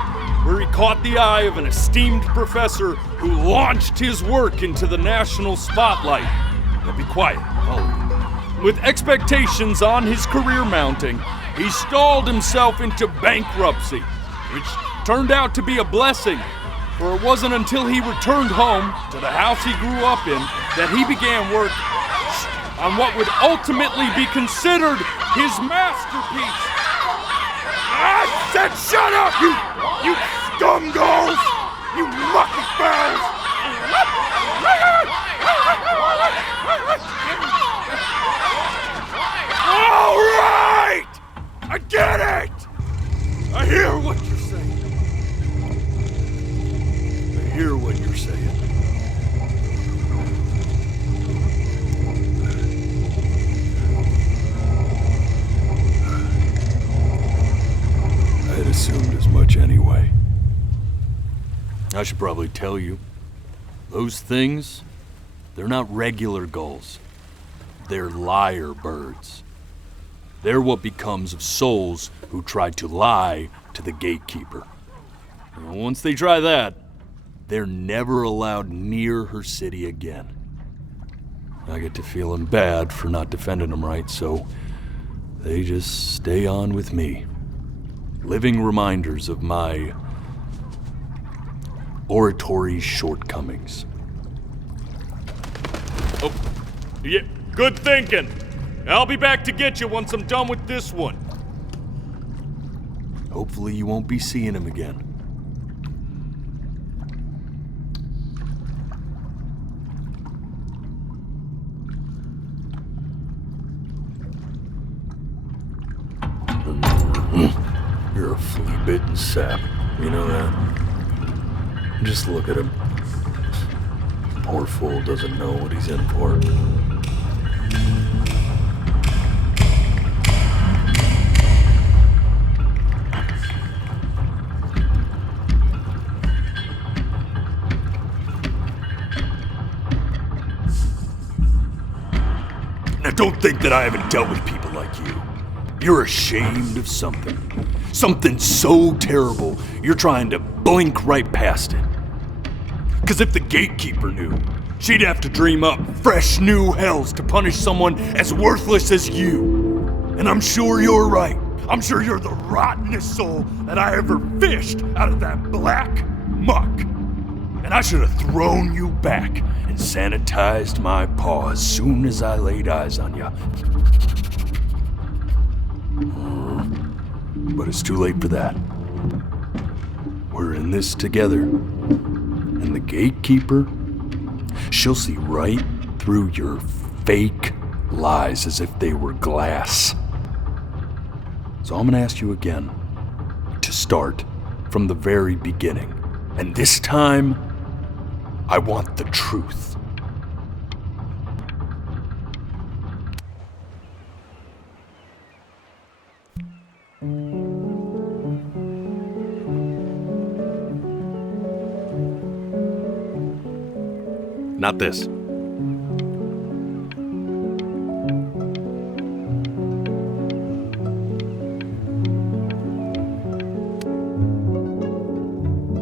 where he caught the eye of an esteemed professor who launched his work into the national spotlight. Now be quiet. With expectations on his career mounting, he stalled himself into bankruptcy, which turned out to be a blessing, for it wasn't until he returned home to the house he grew up in that he began work on what would ultimately be considered his masterpiece. I said shut up, you scumballs! You mucky fowls! All right! I get it! I hear what you're saying. I hear what you're saying. I had assumed as much anyway. I should probably tell you, those things, they're not regular gulls. They're lyre birds. They're what becomes of souls who try to lie to the gatekeeper. And once they try that, they're never allowed near her city again. I get to feeling bad for not defending them right, so they just stay on with me. Living reminders of my oratory shortcomings. Oh, yeah, good thinking. I'll be back to get you once I'm done with this one. Hopefully you won't be seeing him again. You're a flea-bitten sap, you know that? Just look at him. Poor fool doesn't know what he's in for. Now don't think that I haven't dealt with people like you. You're ashamed of something. Something so terrible, you're trying to blink right past it. Because if the gatekeeper knew, she'd have to dream up fresh new hells to punish someone as worthless as you. And I'm sure you're right. I'm sure you're the rottenest soul that I ever fished out of that black muck. And I should have thrown you back and sanitized my paw as soon as I laid eyes on you. But it's too late for that. We're in this together. And the gatekeeper, she'll see right through your fake lies as if they were glass. So I'm gonna ask you again to start from the very beginning. And this time, I want the truth. Not this.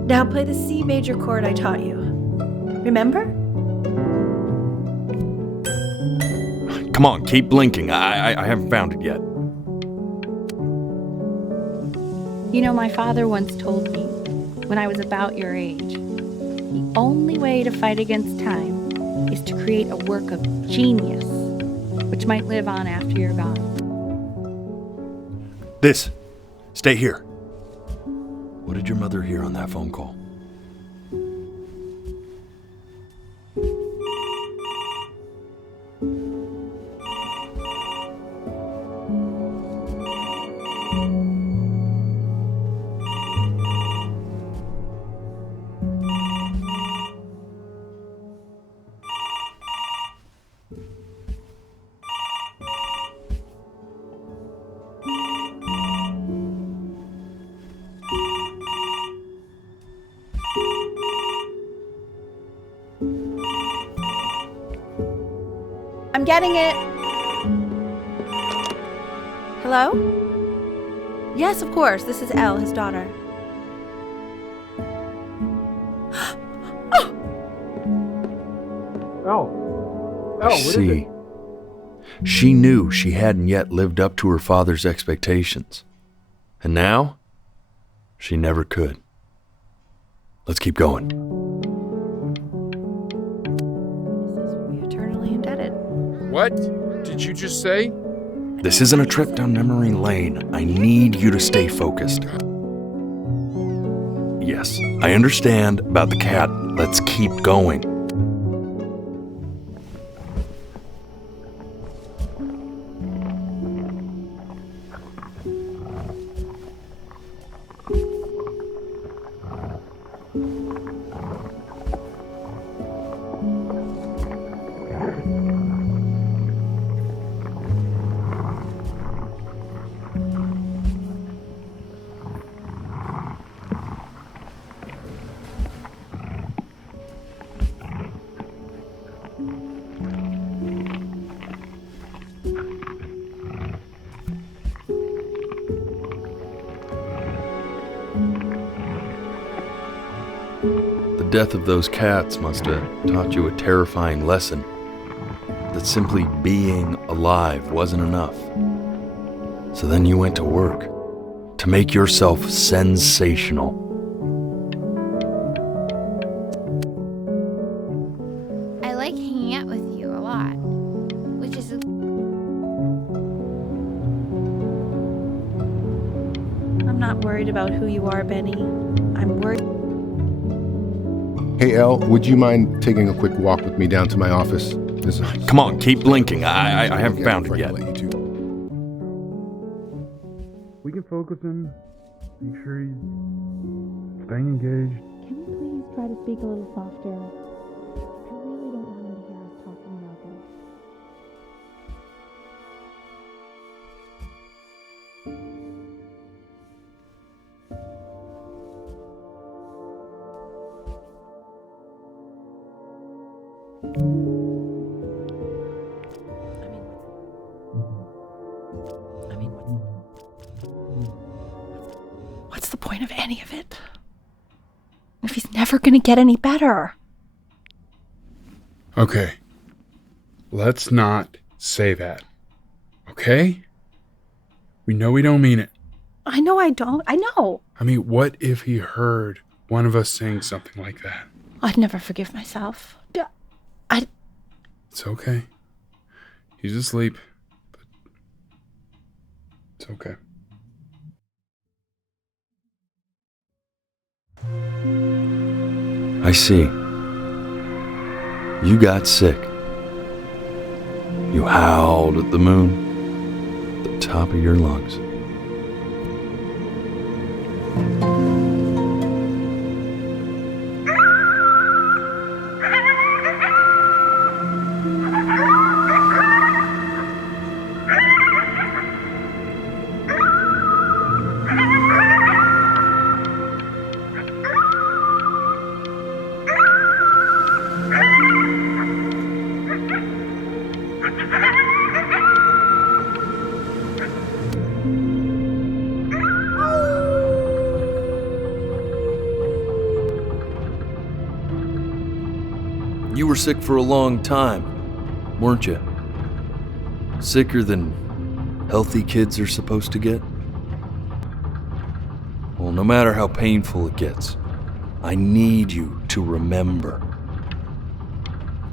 Now play the C major chord I taught you. Remember? Come on, keep blinking. I haven't found it yet. You know, my father once told me, when I was about your age, the only way to fight against time is to create a work of genius, which might live on after you're gone. This. Stay here. What did your mother hear on that phone call? I'm getting it. Hello? Yes, of course. This is Elle, his daughter. Elle, what is See, it? she knew she hadn't yet lived up to her father's expectations. And now, she never could. Let's keep going. We're eternally indebted. What did you just say? This isn't a trip down memory lane. I need you to stay focused. Yes, I understand about the cat. Let's keep going. The death of those cats must have taught you a terrifying lesson. That simply being alive wasn't enough. So then you went to work to make yourself sensational. I like hanging out with you a lot, which is I'm not worried about who you are, Benny. I'm worried. Hey, Elle, would you mind taking a quick walk with me down to my office? Come on, keep blinking. I haven't found it yet. We can focus in, make sure he's staying engaged. Can you please try to speak a little softer? I really don't want him to hear us talking about this. What's the point of any of it? If he's never gonna get any better. Okay. Let's not say that. Okay? We know we don't mean it. I know I don't. I know. I mean, what if he heard one of us saying something like that? I'd never forgive myself. It's okay. He's asleep. But it's okay. I see. You got sick. You howled at the moon, at the top of your lungs. You were sick for a long time, weren't you? Sicker than healthy kids are supposed to get? Well, no matter how painful it gets, I need you to remember.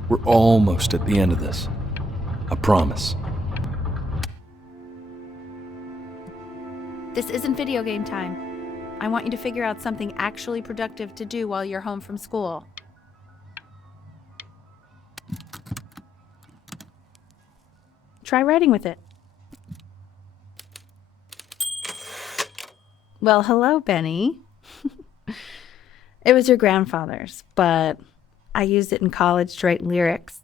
We're almost at the end of this. I promise. This isn't video game time. I want you to figure out something actually productive to do while you're home from school. Try writing with it. Well, hello, Benny. It was your grandfather's, but I used it in college to write lyrics.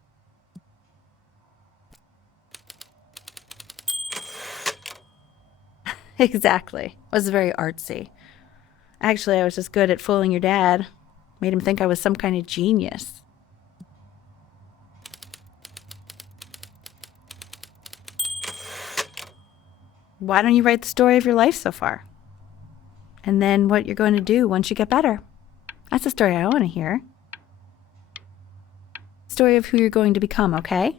Exactly. It was very artsy. Actually, I was just good at fooling your dad. Made him think I was some kind of genius. Why don't you write the story of your life so far? And then what you're going to do once you get better. That's the story I want to hear. Story of who you're going to become, okay?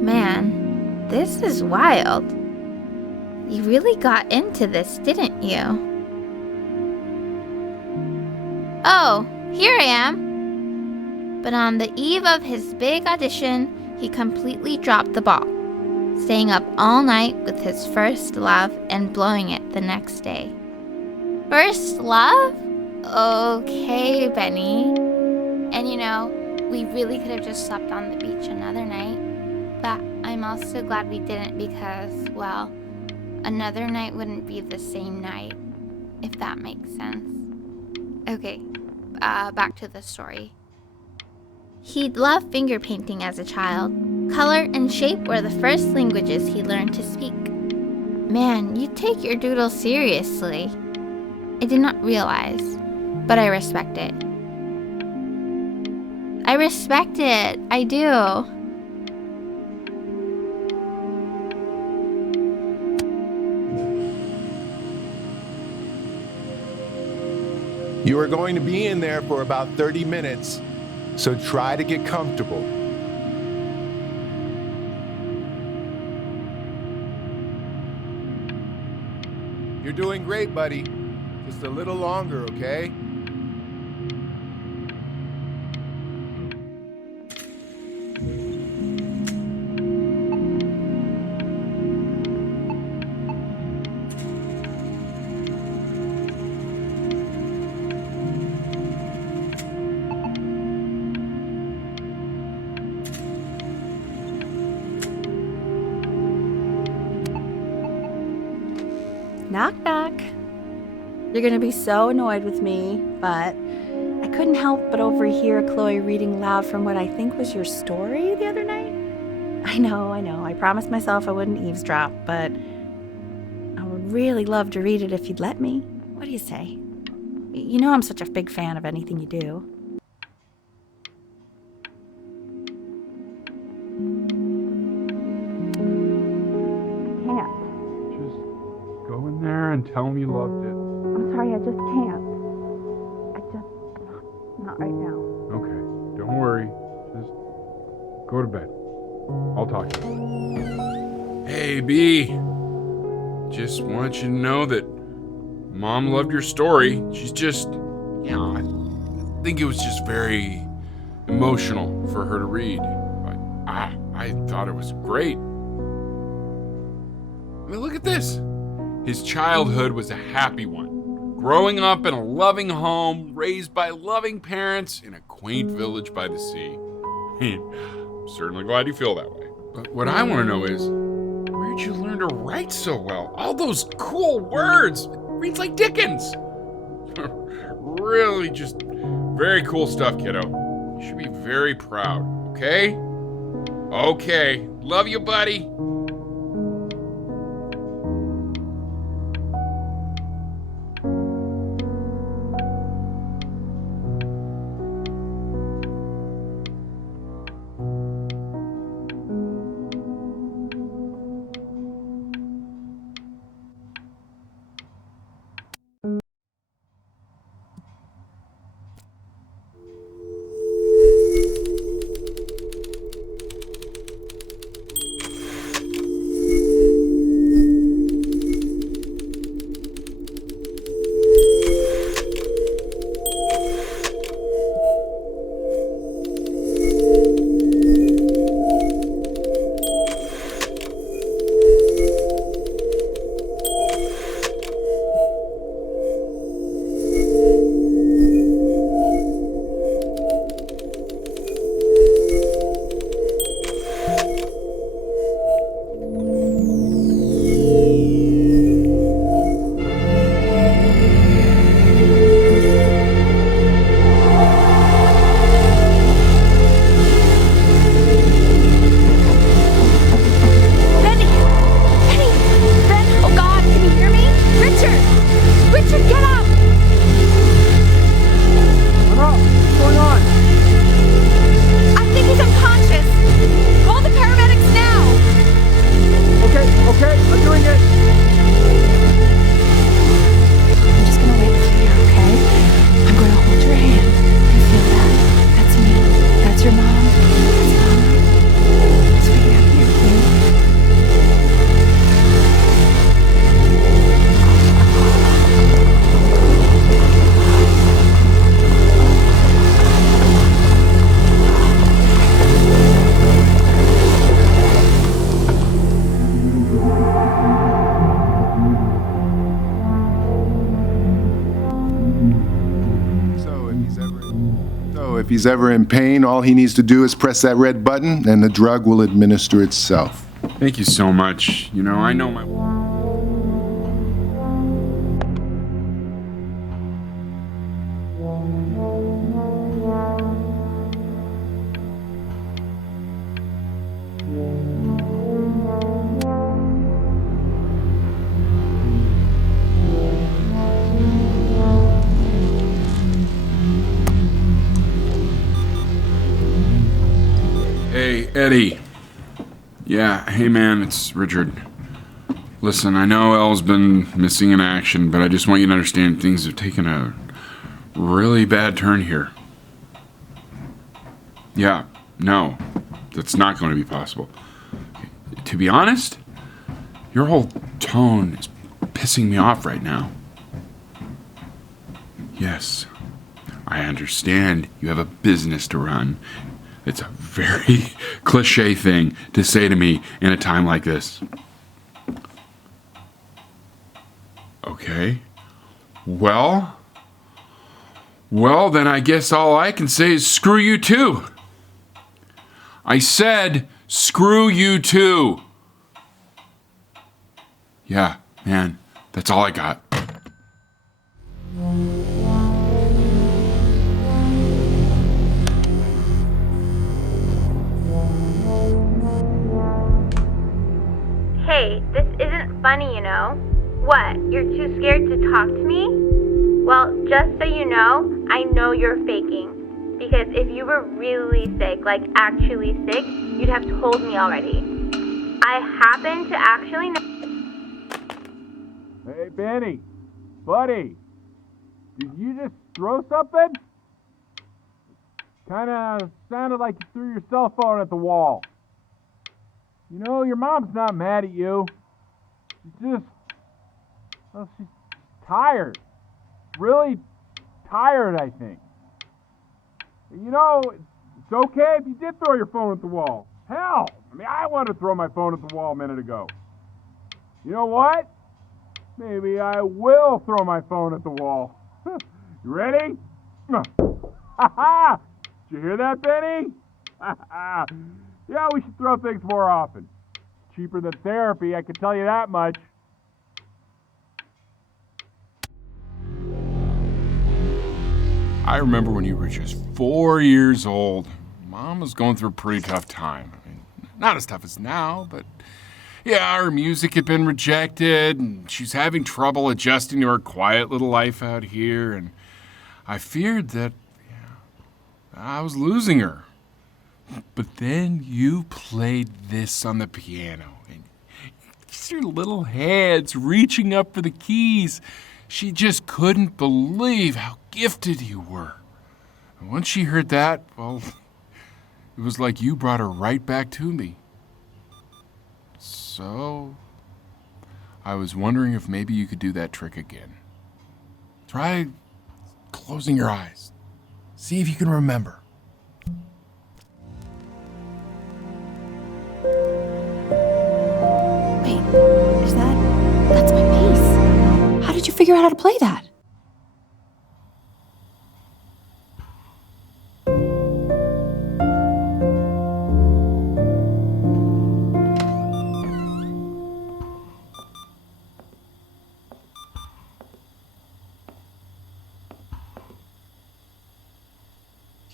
Man, this is wild. You really got into this, didn't you? Oh, here I am. But on the eve of his big audition, he completely dropped the ball, staying up all night with his first love and blowing it the next day. First love? Okay, Benny. And you know, we really could have just slept on the beach another night. But I'm also glad we didn't because, well, another night wouldn't be the same night, if that makes sense. Okay, back to the story. He'd loved finger painting as a child. Color and shape were the first languages he learned to speak. Man, you take your doodle seriously. I did not realize, but I respect it. I respect it, I do. You are going to be in there for about 30 minutes, so try to get comfortable. You're doing great, buddy. Just a little longer, okay? Knock, knock. You're gonna be so annoyed with me, but I couldn't help but overhear Chloe reading loud from what I think was your story the other night. I know. I promised myself I wouldn't eavesdrop, but I would really love to read it if you'd let me. What do you say? You know I'm such a big fan of anything you do. Go in there and tell him you loved it. I'm sorry, I just can't. Not right now. Okay, don't worry. Just go to bed. I'll talk to you. Hey, B. Just want you to know that Mom loved your story. She's just, I think it was just very emotional for her to read. But I thought it was great. I mean, look at this. His childhood was a happy one. growing up in a loving home, raised by loving parents in a quaint village by the sea. I'm certainly glad you feel that way. But what I want to know is, where'd you learn to write so well? All those cool words. It reads like Dickens. Really just very cool stuff, kiddo. You should be very proud, okay? Okay. Love you, buddy. If he's ever in pain, all he needs to do is press that red button and the drug will administer itself. Thank you so much. You know, I know my... Hey, Eddie. Yeah, hey man, it's Richard. Listen, I know Elle's been missing in action, but I just want you to understand things have taken a really bad turn here. Yeah, no, that's not going to be possible. To be honest, your whole tone is pissing me off right now. Yes, I understand you have a business to run. It's a very cliche thing to say to me in a time like this. Okay. Well, then I guess all I can say is screw you too. I said screw you too. Yeah, man, that's all I got. Hey, this isn't funny, you know. What, you're too scared to talk to me? Well, just so you know you're faking. Because if you were really sick, like actually sick, you'd have told me already. I happen to actually know... Hey, Benny. Buddy. Did you just throw something? Kinda sounded like you threw your cell phone at the wall. You know, your mom's not mad at you. She's she's tired. Really tired, I think. You know, it's okay if you did throw your phone at the wall. Hell, I mean, I wanted to throw my phone at the wall a minute ago. You know what? maybe I will throw my phone at the wall. You ready? Ha ha! Did you hear that, Benny? Yeah, we should throw things more often. Cheaper than therapy, I can tell you that much. I remember when you were just 4 years old. Mom was going through a pretty tough time. I mean, not as tough as now, but yeah, her music had been rejected, and she's having trouble adjusting to her quiet little life out here, and I feared that I was losing her. But then you played this on the piano, and your little hands reaching up for the keys. She just couldn't believe how gifted you were. And once she heard that, well, it was like you brought her right back to me. So, I was wondering if maybe you could do that trick again. Try closing your eyes. See if you can remember. Wait, that's my bass. How did you figure out how to play that?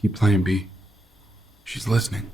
Keep playing, B. She's listening.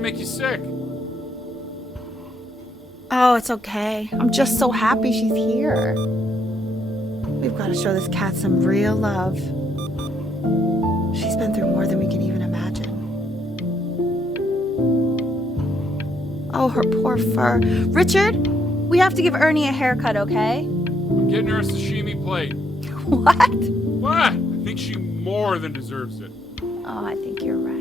Make you sick. Oh, it's okay. I'm just so happy she's here. We've got to show this cat some real love. She's been through more than we can even imagine. Oh, her poor fur. Richard, we have to give Ernie a haircut, okay? I'm getting her a sashimi plate. What? What? I think she more than deserves it. Oh, I think you're right.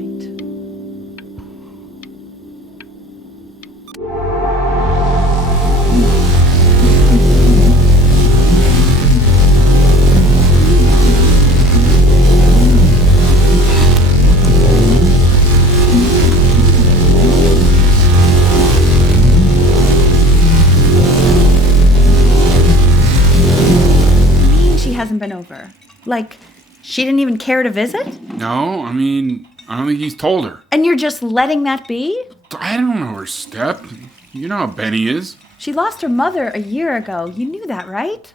Hasn't been over. Like, she didn't even care to visit? No, I mean, I don't think he's told her. And you're just letting that be? I don't know her step. You know how Benny is. She lost her mother a year ago. You knew that, right?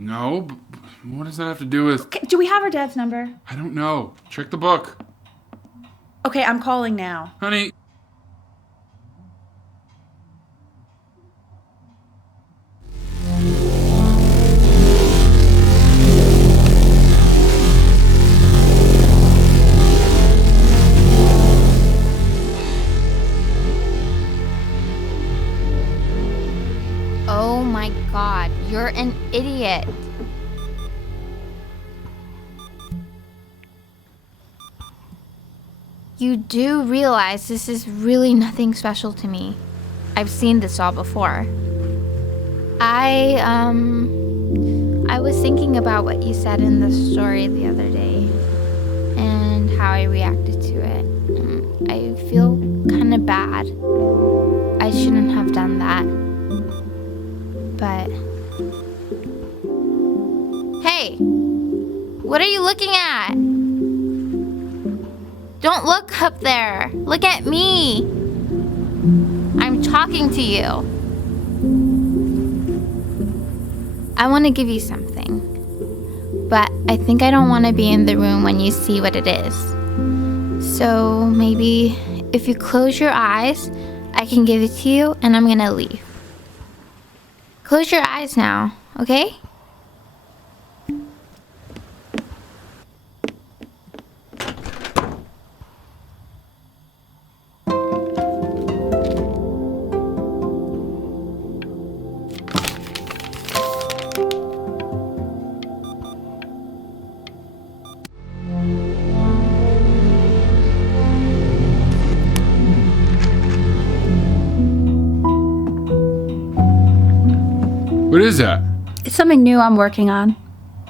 No, but what does that have to do with... Okay, do we have her dad's number? I don't know. Check the book. Okay, I'm calling now. Honey... Oh my god, you're an idiot. You do realize this is really nothing special to me. I've seen this all before. I was thinking about what you said in the story the other day and how I reacted to it. I feel kind of bad. I shouldn't have done that. But... Hey! What are you looking at? Don't look up there. Look at me. I'm talking to you. I want to give you something. But I think I don't want to be in the room when you see what it is. So maybe if you close your eyes, I can give it to you and I'm going to leave. Close your eyes now, okay? What is that? It's something new I'm working on.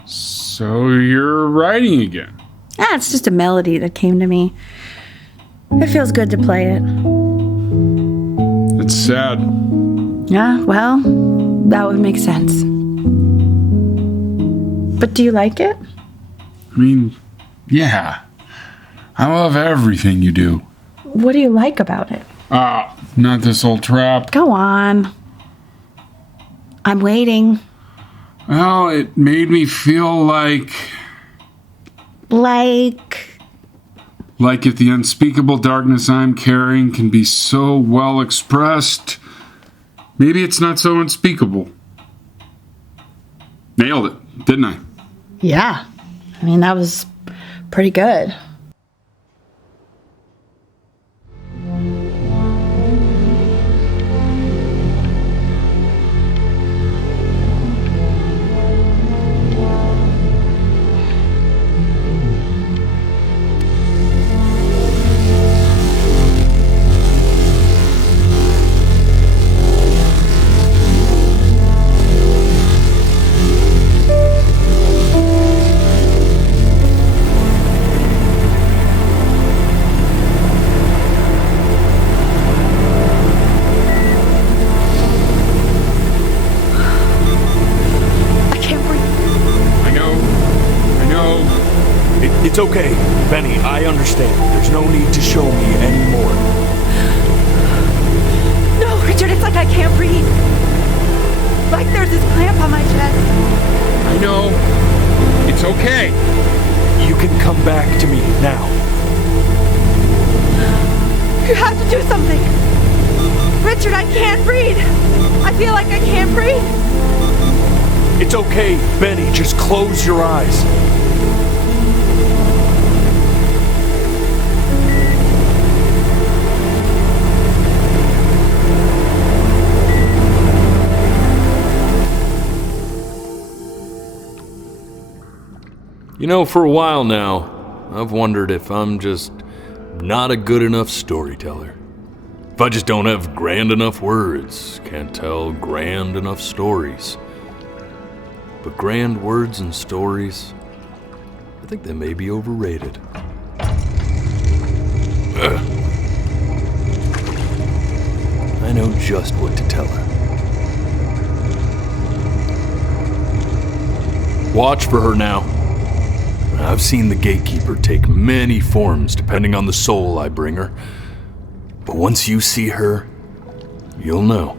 So you're writing again? It's just a melody that came to me. It feels good to play it. It's sad. Yeah, well, that would make sense. But do you like it? I mean, yeah. I love everything you do. What do you like about it? Not this old trap. Go on. I'm waiting. Well, it made me feel like if the unspeakable darkness I'm carrying can be so well expressed, maybe it's not so unspeakable. Nailed it, didn't I? Yeah. I mean, that was pretty good. It's okay, Benny, I understand. There's no need to show me anymore. No, Richard, it's like I can't breathe. Like there's this clamp on my chest. I know. It's okay. You can come back to me now. You have to do something. Richard, I can't breathe. I feel like I can't breathe. It's okay, Benny, just close your eyes. You know, for a while now, I've wondered if I'm just not a good enough storyteller. If I just don't have grand enough words, can't tell grand enough stories. But grand words and stories, I think they may be overrated. I know just what to tell her. Watch for her now. I've seen the gatekeeper take many forms depending on the soul I bring her. But once you see her, you'll know.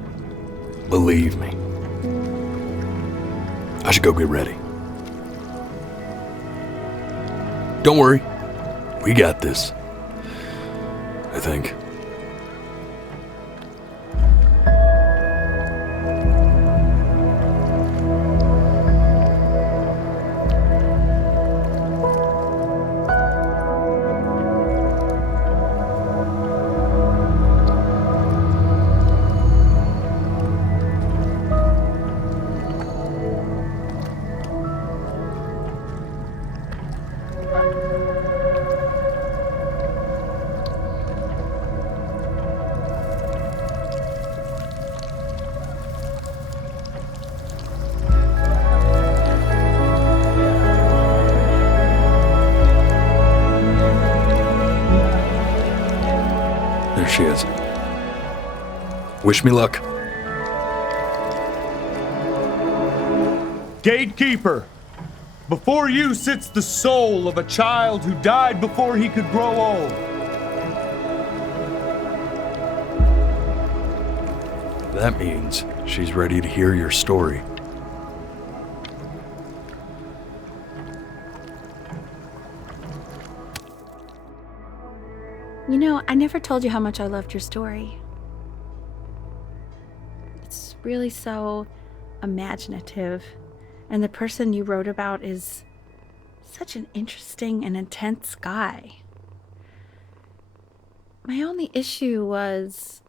Believe me. I should go get ready. Don't worry. We got this. I think. Wish me luck. Gatekeeper, before you sits the soul of a child who died before he could grow old. That means she's ready to hear your story. You know, I never told you how much I loved your story. It's really so imaginative, and the person you wrote about is such an interesting and intense guy. My only issue was,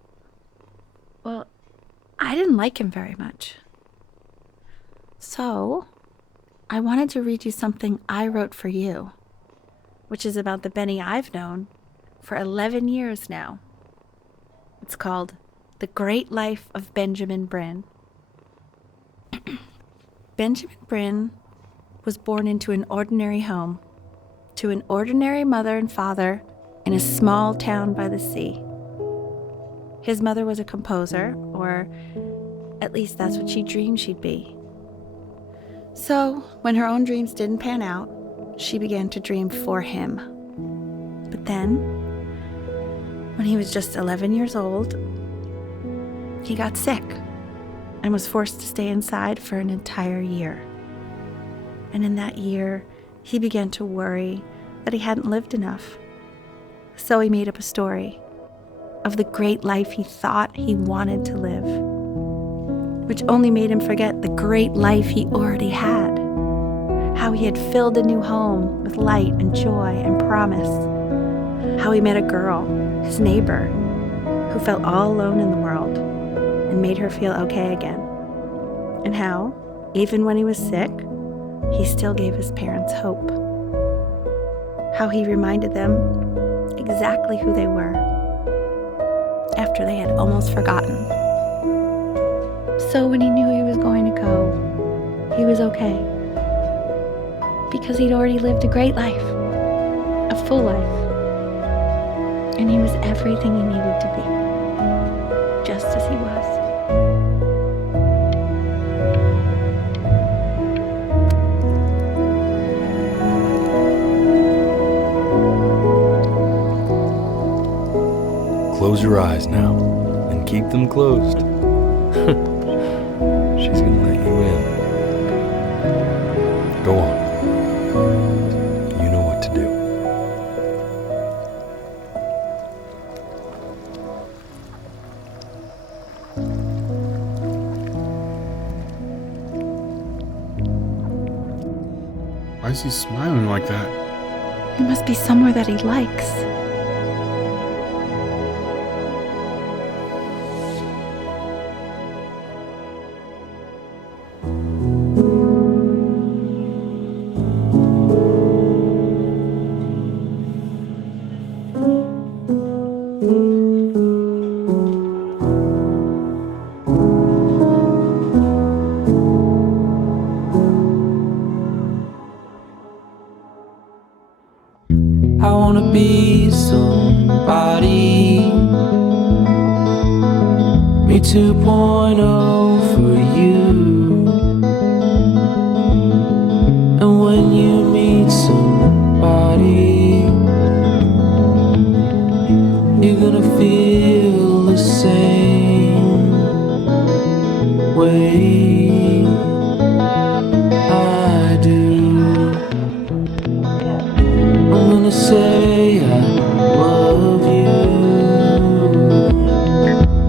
well, I didn't like him very much. So, I wanted to read you something I wrote for you, which is about the Benny I've known for 11 years now. It's called The Great Life of Benjamin Bryn. Benjamin Bryn was born into an ordinary home, to an ordinary mother and father in a small town by the sea. His mother was a composer, or at least that's what she dreamed she'd be. So, when her own dreams didn't pan out, she began to dream for him. But then, when he was just 11 years old, he got sick and was forced to stay inside for an entire year. And in that year, he began to worry that he hadn't lived enough. So he made up a story of the great life he thought he wanted to live, which only made him forget the great life he already had, how he had filled a new home with light and joy and promise, how he met a girl, his neighbor, who felt all alone in the world and made her feel okay again, and how, even when he was sick, he still gave his parents hope, how he reminded them exactly who they were after they had almost forgotten. So when he knew he was going to go, he was okay, because he'd already lived a great life, a full life. And he was everything he needed to be, just as he was. Close your eyes now, and keep them closed. She's gonna let you in. Go on. You know what to do. Why is he smiling like that? He must be somewhere that he likes. I wanna be somebody. Me 2.0 for you. And when you meet somebody, you're gonna feel the same way I do. I'm gonna say I love you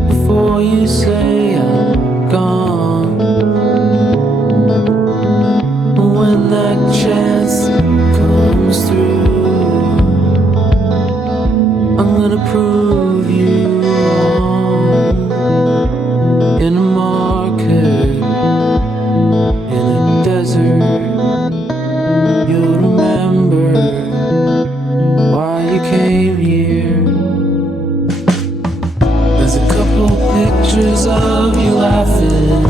before you say I'm gone. And when that chance comes through, I'm gonna prove you wrong. In a market, in a desert, you'll remember why you came here. There's a couple pictures of you laughing,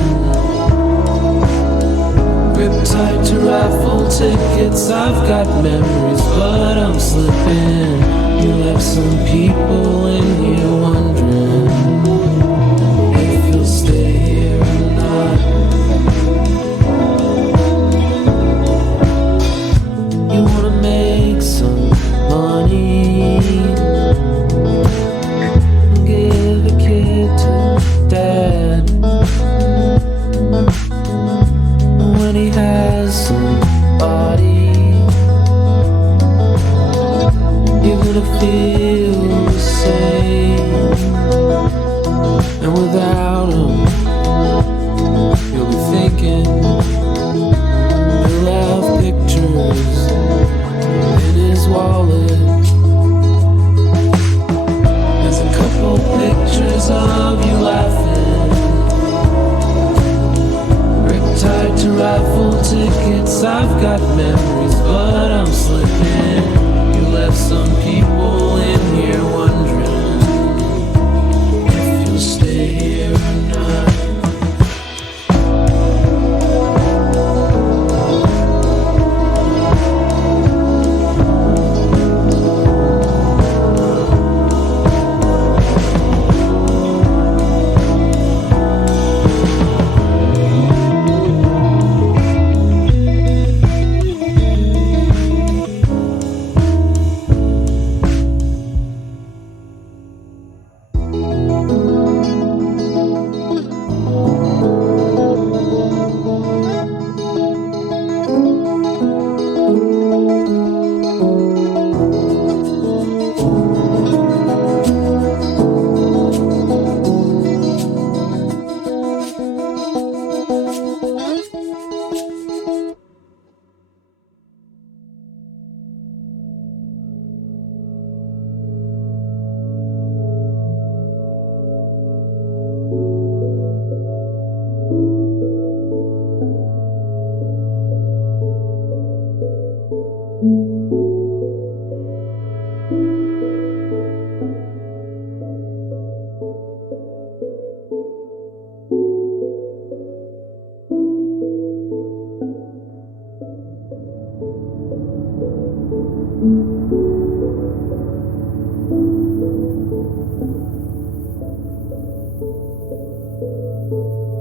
gripped tight to raffle tickets. I've got memories, but I'm slipping. You left some people in here wondering tickets, I've got memories, but I'm slipping. You left some people in here wondering if you'll stay here or not.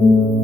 Mm-hmm.